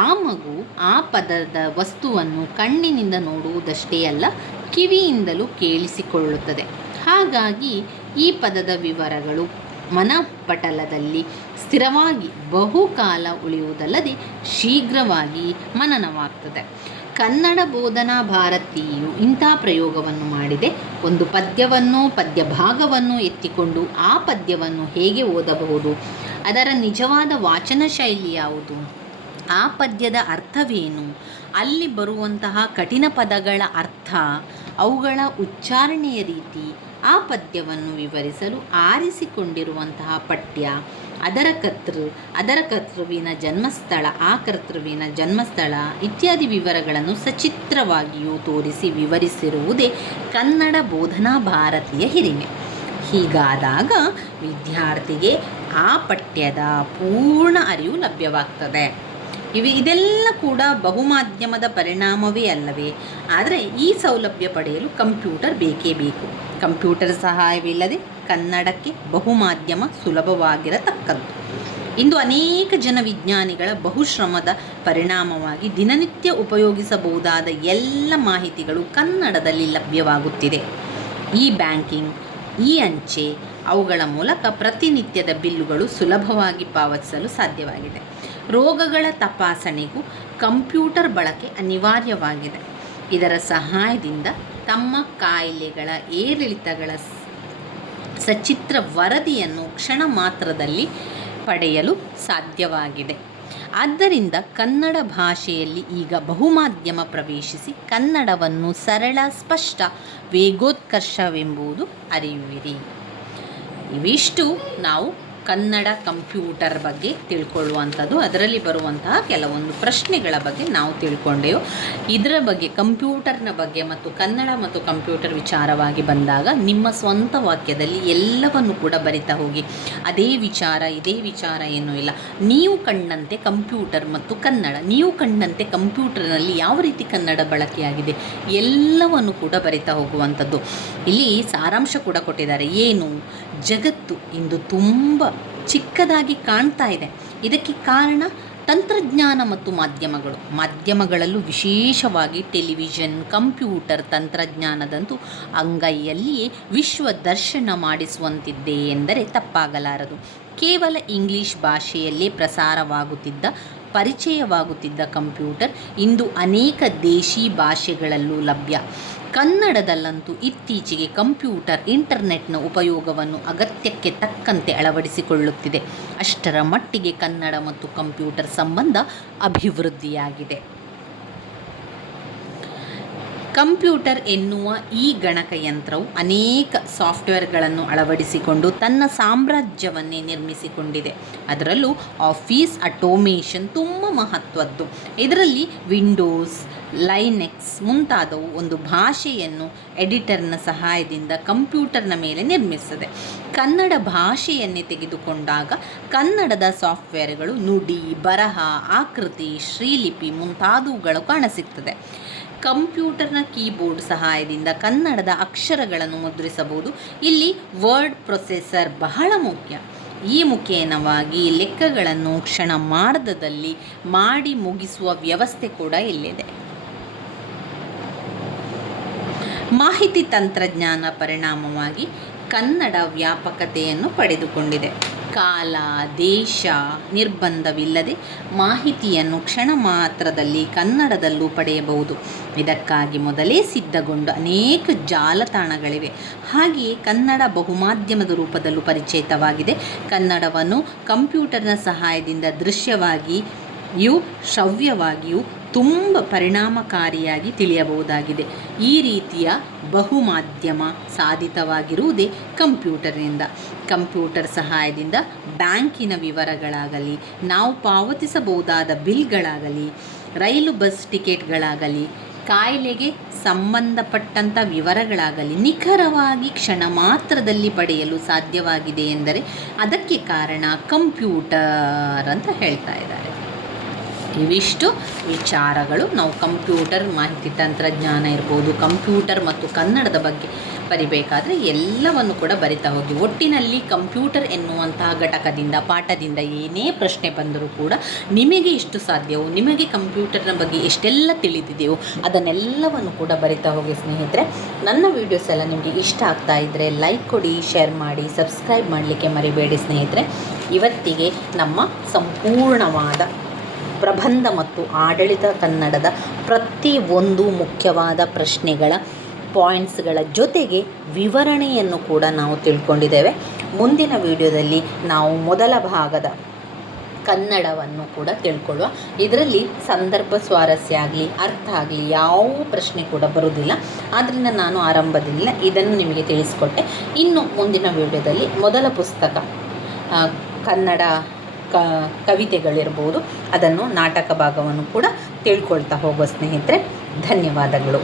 ಆ ಮಗು ಆ ಪದದ ವಸ್ತುವನ್ನು ಕಣ್ಣಿನಿಂದ ನೋಡುವುದಷ್ಟೇ ಅಲ್ಲ, ಕಿವಿಯಿಂದಲೂ ಕೇಳಿಸಿಕೊಳ್ಳುತ್ತದೆ. ಹಾಗಾಗಿ ಈ ಪದದ ವಿವರಗಳು ಮನಪಟಲದಲ್ಲಿ ಸ್ಥಿರವಾಗಿ ಬಹುಕಾಲ ಉಳಿಯುವುದಲ್ಲದೆ ಶೀಘ್ರವಾಗಿ ಮನನವಾಗ್ತದೆ. ಕನ್ನಡ ಬೋಧನಾ ಭಾರತಿಯು ಇಂಥ ಪ್ರಯೋಗವನ್ನು ಮಾಡಿದೆ. ಒಂದು ಪದ್ಯ ಭಾಗವನ್ನು ಎತ್ತಿಕೊಂಡು ಆ ಪದ್ಯವನ್ನು ಹೇಗೆ ಓದಬಹುದು, ಅದರ ನಿಜವಾದ ವಾಚನ ಶೈಲಿ ಯಾವುದು, ಆ ಪದ್ಯದ ಅರ್ಥವೇನು, ಅಲ್ಲಿ ಬರುವಂತಹ ಕಠಿಣ ಪದಗಳ ಅರ್ಥ, ಅವುಗಳ ಉಚ್ಚಾರಣೆಯ ರೀತಿ, ಆ ಪದ್ಯವನ್ನು ವಿವರಿಸಲು ಆರಿಸಿಕೊಂಡಿರುವಂತಹ ಪಠ್ಯ, ಅದರ ಕರ್ತೃವಿನ ಜನ್ಮಸ್ಥಳ, ಆ ಕರ್ತೃವಿನ ಜನ್ಮಸ್ಥಳ ಇತ್ಯಾದಿ ವಿವರಗಳನ್ನು ಸಚಿತ್ರವಾಗಿಯೂ ತೋರಿಸಿ ವಿವರಿಸಿರುವುದೇ ಕನ್ನಡ ಬೋಧನಾ ಭಾರತೀಯ ಹಿರಿಮೆ. ಹೀಗಾದಾಗ ವಿದ್ಯಾರ್ಥಿಗೆ ಆ ಪಠ್ಯದ ಪೂರ್ಣ ಅರಿವು ಲಭ್ಯವಾಗ್ತದೆ. ಇದೆಲ್ಲ ಕೂಡ ಬಹುಮಾಧ್ಯಮದ ಪರಿಣಾಮವೇ ಅಲ್ಲವೇ? ಆದರೆ ಈ ಸೌಲಭ್ಯ ಪಡೆಯಲು ಕಂಪ್ಯೂಟರ್ ಬೇಕೇ ಬೇಕು. ಕಂಪ್ಯೂಟರ್ ಸಹಾಯವಿಲ್ಲದೆ ಕನ್ನಡಕ್ಕೆ ಬಹುಮಾಧ್ಯಮ ಸುಲಭವಾಗಿರತಕ್ಕದ್ದು. ಇಂದು ಅನೇಕ ಜನ ವಿಜ್ಞಾನಿಗಳ ಬಹುಶ್ರಮದ ಪರಿಣಾಮವಾಗಿ ದಿನನಿತ್ಯ ಉಪಯೋಗಿಸಬಹುದಾದ ಎಲ್ಲ ಮಾಹಿತಿಗಳು ಕನ್ನಡದಲ್ಲಿ ಲಭ್ಯವಾಗುತ್ತಿದೆ. ಈ ಬ್ಯಾಂಕಿಂಗ್, ಈ ಅಂಚೆ, ಅವುಗಳ ಮೂಲಕ ಪ್ರತಿನಿತ್ಯದ ಬಿಲ್ಲುಗಳು ಸುಲಭವಾಗಿ ಪಾವತಿಸಲು ಸಾಧ್ಯವಾಗಿದೆ. ರೋಗಗಳ ತಪಾಸಣೆಗೂ ಕಂಪ್ಯೂಟರ್ ಬಳಕೆ ಅನಿವಾರ್ಯವಾಗಿದೆ. ಇದರ ಸಹಾಯದಿಂದ ತಮ್ಮ ಕಾಯಿಲೆಗಳ ಏರಿಳಿತಗಳ ಸಚಿತ್ರ ವರದಿಯನ್ನು ಕ್ಷಣ ಮಾತ್ರದಲ್ಲಿ ಪಡೆಯಲು ಸಾಧ್ಯವಾಗಿದೆ. ಆದ್ದರಿಂದ ಕನ್ನಡ ಭಾಷೆಯಲ್ಲಿ ಈಗ ಬಹುಮಾಧ್ಯಮ ಪ್ರವೇಶಿಸಿ ಕನ್ನಡವನ್ನು ಸರಳ, ಸ್ಪಷ್ಟ, ವೇಗೋತ್ಕರ್ಷವೆಂಬುದು ಅರಿಯುವಿರಿ. ಇವಿಷ್ಟು ನಾವು ಕನ್ನಡ ಕಂಪ್ಯೂಟರ್ ಬಗ್ಗೆ ತಿಳ್ಕೊಳ್ಳುವಂಥದ್ದು. ಅದರಲ್ಲಿ ಬರುವಂತಹ ಕೆಲವೊಂದು ಪ್ರಶ್ನೆಗಳ ಬಗ್ಗೆ ನಾವು ತಿಳ್ಕೊಂಡೆವು. ಇದರ ಬಗ್ಗೆ, ಕಂಪ್ಯೂಟರ್ನ ಬಗ್ಗೆ ಮತ್ತು ಕನ್ನಡ ಮತ್ತು ಕಂಪ್ಯೂಟರ್ ವಿಚಾರವಾಗಿ ಬಂದಾಗ ನಿಮ್ಮ ಸ್ವಂತ ವಾಕ್ಯದಲ್ಲಿ ಎಲ್ಲವನ್ನು ಕೂಡ ಬರಿತಾ ಹೋಗಿ. ಅದೇ ವಿಚಾರ ಇದೇ ವಿಚಾರ ಏನೂ ಇಲ್ಲ. ನೀವು ಕಂಡಂತೆ ಕಂಪ್ಯೂಟರ್ ಮತ್ತು ಕನ್ನಡ, ನೀವು ಕಂಡಂತೆ ಕಂಪ್ಯೂಟರ್ನಲ್ಲಿ ಯಾವ ರೀತಿ ಕನ್ನಡ ಬಳಕೆಯಾಗಿದೆ ಎಲ್ಲವನ್ನು ಕೂಡ ಬರಿತಾ ಹೋಗುವಂಥದ್ದು. ಇಲ್ಲಿ ಸಾರಾಂಶ ಕೂಡ ಕೊಟ್ಟಿದ್ದಾರೆ. ಏನು, ಜಗತ್ತು ಇಂದು ತುಂಬ ಚಿಕ್ಕದಾಗಿ ಕಾಣ್ತಾ ಇದೆ. ಇದಕ್ಕೆ ಕಾರಣ ತಂತ್ರಜ್ಞಾನ ಮತ್ತು ಮಾಧ್ಯಮಗಳಲ್ಲೂ ವಿಶೇಷವಾಗಿ ಟೆಲಿವಿಷನ್, ಕಂಪ್ಯೂಟರ್ ತಂತ್ರಜ್ಞಾನದಂತೂ ಅಂಗೈಯಲ್ಲಿಯೇ ವಿಶ್ವ ದರ್ಶನ ಮಾಡಿಸುವಂತಿದೆ ಎಂದರೆ ತಪ್ಪಾಗಲಾರದು. ಕೇವಲ ಇಂಗ್ಲಿಷ್ ಭಾಷೆಯಲ್ಲೇ ಪರಿಚಯವಾಗುತ್ತಿದ್ದ ಕಂಪ್ಯೂಟರ್ ಇಂದು ಅನೇಕ ದೇಶಿ ಭಾಷೆಗಳಲ್ಲೂ ಲಭ್ಯ. ಕನ್ನಡದಲ್ಲಂತೂ ಇತ್ತೀಚೆಗೆ ಕಂಪ್ಯೂಟರ್, ಇಂಟರ್ನೆಟ್ನ ಉಪಯೋಗವನ್ನು ಅಗತ್ಯಕ್ಕೆ ತಕ್ಕಂತೆ ಅಳವಡಿಸಿಕೊಳ್ಳುತ್ತಿದೆ. ಅಷ್ಟರ ಮಟ್ಟಿಗೆ ಕನ್ನಡ ಮತ್ತು ಕಂಪ್ಯೂಟರ್ ಸಂಬಂಧ ಅಭಿವೃದ್ಧಿಯಾಗಿದೆ. ಕಂಪ್ಯೂಟರ್ ಎನ್ನುವ ಈ ಗಣಕಯಂತ್ರವು ಅನೇಕ ಸಾಫ್ಟ್ವೇರ್ಗಳನ್ನು ಅಳವಡಿಸಿಕೊಂಡು ತನ್ನ ಸಾಮ್ರಾಜ್ಯವನ್ನೇ ನಿರ್ಮಿಸಿಕೊಂಡಿದೆ. ಅದರಲ್ಲೂ ಆಫೀಸ್ ಆಟೋಮೇಷನ್ ತುಂಬ ಮಹತ್ವದ್ದು. ಇದರಲ್ಲಿ ವಿಂಡೋಸ್, ಲೈನೆಕ್ಸ್ ಮುಂತಾದವು ಒಂದು ಭಾಷೆಯನ್ನು ಎಡಿಟರ್ನ ಸಹಾಯದಿಂದ ಕಂಪ್ಯೂಟರ್ನ ಮೇಲೆ ನಿರ್ಮಿಸುತ್ತದೆ. ಕನ್ನಡ ಭಾಷೆಯನ್ನೇ ತೆಗೆದುಕೊಂಡಾಗ ಕನ್ನಡದ ಸಾಫ್ಟ್ವೇರ್ಗಳು ನುಡಿ, ಬರಹ, ಆಕೃತಿ, ಶ್ರೀಲಿಪಿ ಮುಂತಾದವುಗಳು ಕಾಣಸಿಗ್ತದೆ. ಕಂಪ್ಯೂಟರ್ನ ಕೀಬೋರ್ಡ್ ಸಹಾಯದಿಂದ ಕನ್ನಡದ ಅಕ್ಷರಗಳನ್ನು ಮುದ್ರಿಸಬಹುದು. ಇಲ್ಲಿ ವರ್ಡ್ ಪ್ರೊಸೆಸರ್ ಬಹಳ ಮುಖ್ಯ. ಈ ಮುಖೇನವಾಗಿ ಲೆಕ್ಕಗಳನ್ನು ಕ್ಷಣಮಾತ್ರದಲ್ಲಿ ಮಾಡಿ ಮುಗಿಸುವ ವ್ಯವಸ್ಥೆ ಕೂಡ ಇಲ್ಲಿದೆ. ಮಾಹಿತಿ ತಂತ್ರಜ್ಞಾನ ಪರಿಣಾಮವಾಗಿ ಕನ್ನಡ ವ್ಯಾಪಕತೆಯನ್ನು ಪಡೆದುಕೊಂಡಿದೆ. ಕಾಲ, ದೇಶ ನಿರ್ಬಂಧವಿಲ್ಲದೆ ಮಾಹಿತಿಯನ್ನು ಕ್ಷಣ ಮಾತ್ರದಲ್ಲಿ ಕನ್ನಡದಲ್ಲೂ ಪಡೆಯಬಹುದು. ಇದಕ್ಕಾಗಿ ಮೊದಲೇ ಸಿದ್ಧಗೊಂಡ ಅನೇಕ ಜಾಲತಾಣಗಳಿವೆ. ಹಾಗೆಯೇ ಕನ್ನಡ ಬಹುಮಾಧ್ಯಮದ ರೂಪದಲ್ಲೂ ಪರಿಚಿತವಾಗಿದೆ. ಕನ್ನಡವನ್ನು ಕಂಪ್ಯೂಟರ್ನ ಸಹಾಯದಿಂದ ದೃಶ್ಯವಾಗಿಯೂ ಶ್ರವ್ಯವಾಗಿಯೂ ತುಂಬ ಪರಿಣಾಮಕಾರಿಯಾಗಿ ತಿಳಿಯಬಹುದಾಗಿದೆ. ಈ ರೀತಿಯ ಬಹುಮಾಧ್ಯಮ ಸಾಧಿತವಾಗಿರುವುದೇ ಕಂಪ್ಯೂಟರ್ನಿಂದ. ಕಂಪ್ಯೂಟರ್ ಸಹಾಯದಿಂದ ಬ್ಯಾಂಕಿನ ವಿವರಗಳಾಗಲಿ, ನಾವು ಪಾವತಿಸಬಹುದಾದ ಬಿಲ್ಗಳಾಗಲಿ, ರೈಲು ಬಸ್ ಟಿಕೆಟ್ಗಳಾಗಲಿ, ಕಾಯಿಲೆಗೆ ಸಂಬಂಧಪಟ್ಟಂಥ ವಿವರಗಳಾಗಲಿ ನಿಖರವಾಗಿ ಕ್ಷಣ ಮಾತ್ರದಲ್ಲಿ ಪಡೆಯಲು ಸಾಧ್ಯವಾಗಿದೆ ಎಂದರೆ ಅದಕ್ಕೆ ಕಾರಣ ಕಂಪ್ಯೂಟರ್ ಅಂತ ಹೇಳ್ತಾ ಇದ್ದಾರೆ. ಇವಿಷ್ಟು ವಿಚಾರಗಳು ನಾವು ಕಂಪ್ಯೂಟರ್, ಮಾಹಿತಿ ತಂತ್ರಜ್ಞಾನ ಇರ್ಬೋದು, ಕಂಪ್ಯೂಟರ್ ಮತ್ತು ಕನ್ನಡದ ಬಗ್ಗೆ ಬರಿಬೇಕಾದ್ರೆ ಎಲ್ಲವನ್ನು ಕೂಡ ಬರಿತಾ ಹೋಗಿ. ಒಟ್ಟಿನಲ್ಲಿ ಕಂಪ್ಯೂಟರ್ ಎನ್ನುವಂತಹ ಘಟಕದಿಂದ, ಪಾಠದಿಂದ ಏನೇ ಪ್ರಶ್ನೆ ಬಂದರೂ ಕೂಡ ನಿಮಗೆ ಎಷ್ಟು ಸಾಧ್ಯವೋ, ನಿಮಗೆ ಕಂಪ್ಯೂಟರ್ನ ಬಗ್ಗೆ ಎಷ್ಟೆಲ್ಲ ತಿಳಿದಿದೆಯೋ ಅದನ್ನೆಲ್ಲವನ್ನು ಕೂಡ ಬರಿತಾ ಹೋಗಿ ಸ್ನೇಹಿತರೆ. ನನ್ನ ವೀಡಿಯೋಸ್ ಎಲ್ಲ ನಿಮಗೆ ಇಷ್ಟ ಆಗ್ತಾ ಇದ್ದರೆ ಲೈಕ್ ಕೊಡಿ, ಶೇರ್ ಮಾಡಿ, ಸಬ್ಸ್ಕ್ರೈಬ್ ಮಾಡಲಿಕ್ಕೆ ಮರಿಬೇಡಿ ಸ್ನೇಹಿತರೆ. ಇವತ್ತಿಗೆ ನಮ್ಮ ಸಂಪೂರ್ಣವಾದ ಪ್ರಬಂಧ ಮತ್ತು ಆಡಳಿತ ಕನ್ನಡದ ಪ್ರತಿಯೊಂದು ಮುಖ್ಯವಾದ ಪ್ರಶ್ನೆಗಳ ಪಾಯಿಂಟ್ಸ್ಗಳ ಜೊತೆಗೆ ವಿವರಣೆಯನ್ನು ಕೂಡ ನಾವು ತಿಳ್ಕೊಂಡಿದ್ದೇವೆ. ಮುಂದಿನ ವಿಡಿಯೋದಲ್ಲಿ ನಾವು ಮೊದಲ ಭಾಗದ ಕನ್ನಡವನ್ನು ಕೂಡ ತಿಳ್ಕೊಳ್ಳುವ. ಇದರಲ್ಲಿ ಸಂದರ್ಭ, ಸ್ವಾರಸ್ಯ ಆಗಲಿ, ಅರ್ಥ ಆಗಲಿ ಯಾವ ಪ್ರಶ್ನೆ ಕೂಡ ಬರುವುದಿಲ್ಲ. ಆದ್ದರಿಂದ ನಾನು ಆರಂಭದಿಂದ ಇದನ್ನು ನಿಮಗೆ ತಿಳಿಸಿಕೊಟ್ಟೆ. ಇನ್ನು ಮುಂದಿನ ವಿಡಿಯೋದಲ್ಲಿ ಮೊದಲ ಪುಸ್ತಕ ಕನ್ನಡ ಕವಿತೆಗಳಿರ್ಬೋದು, ಅದನ್ನು ನಾಟಕ ಭಾಗವನ್ನು ಕೂಡ ತಿಳ್ಕೊಳ್ತಾ ಹೋಗುವ ಸ್ನೇಹಿತರೆ. ಧನ್ಯವಾದಗಳು.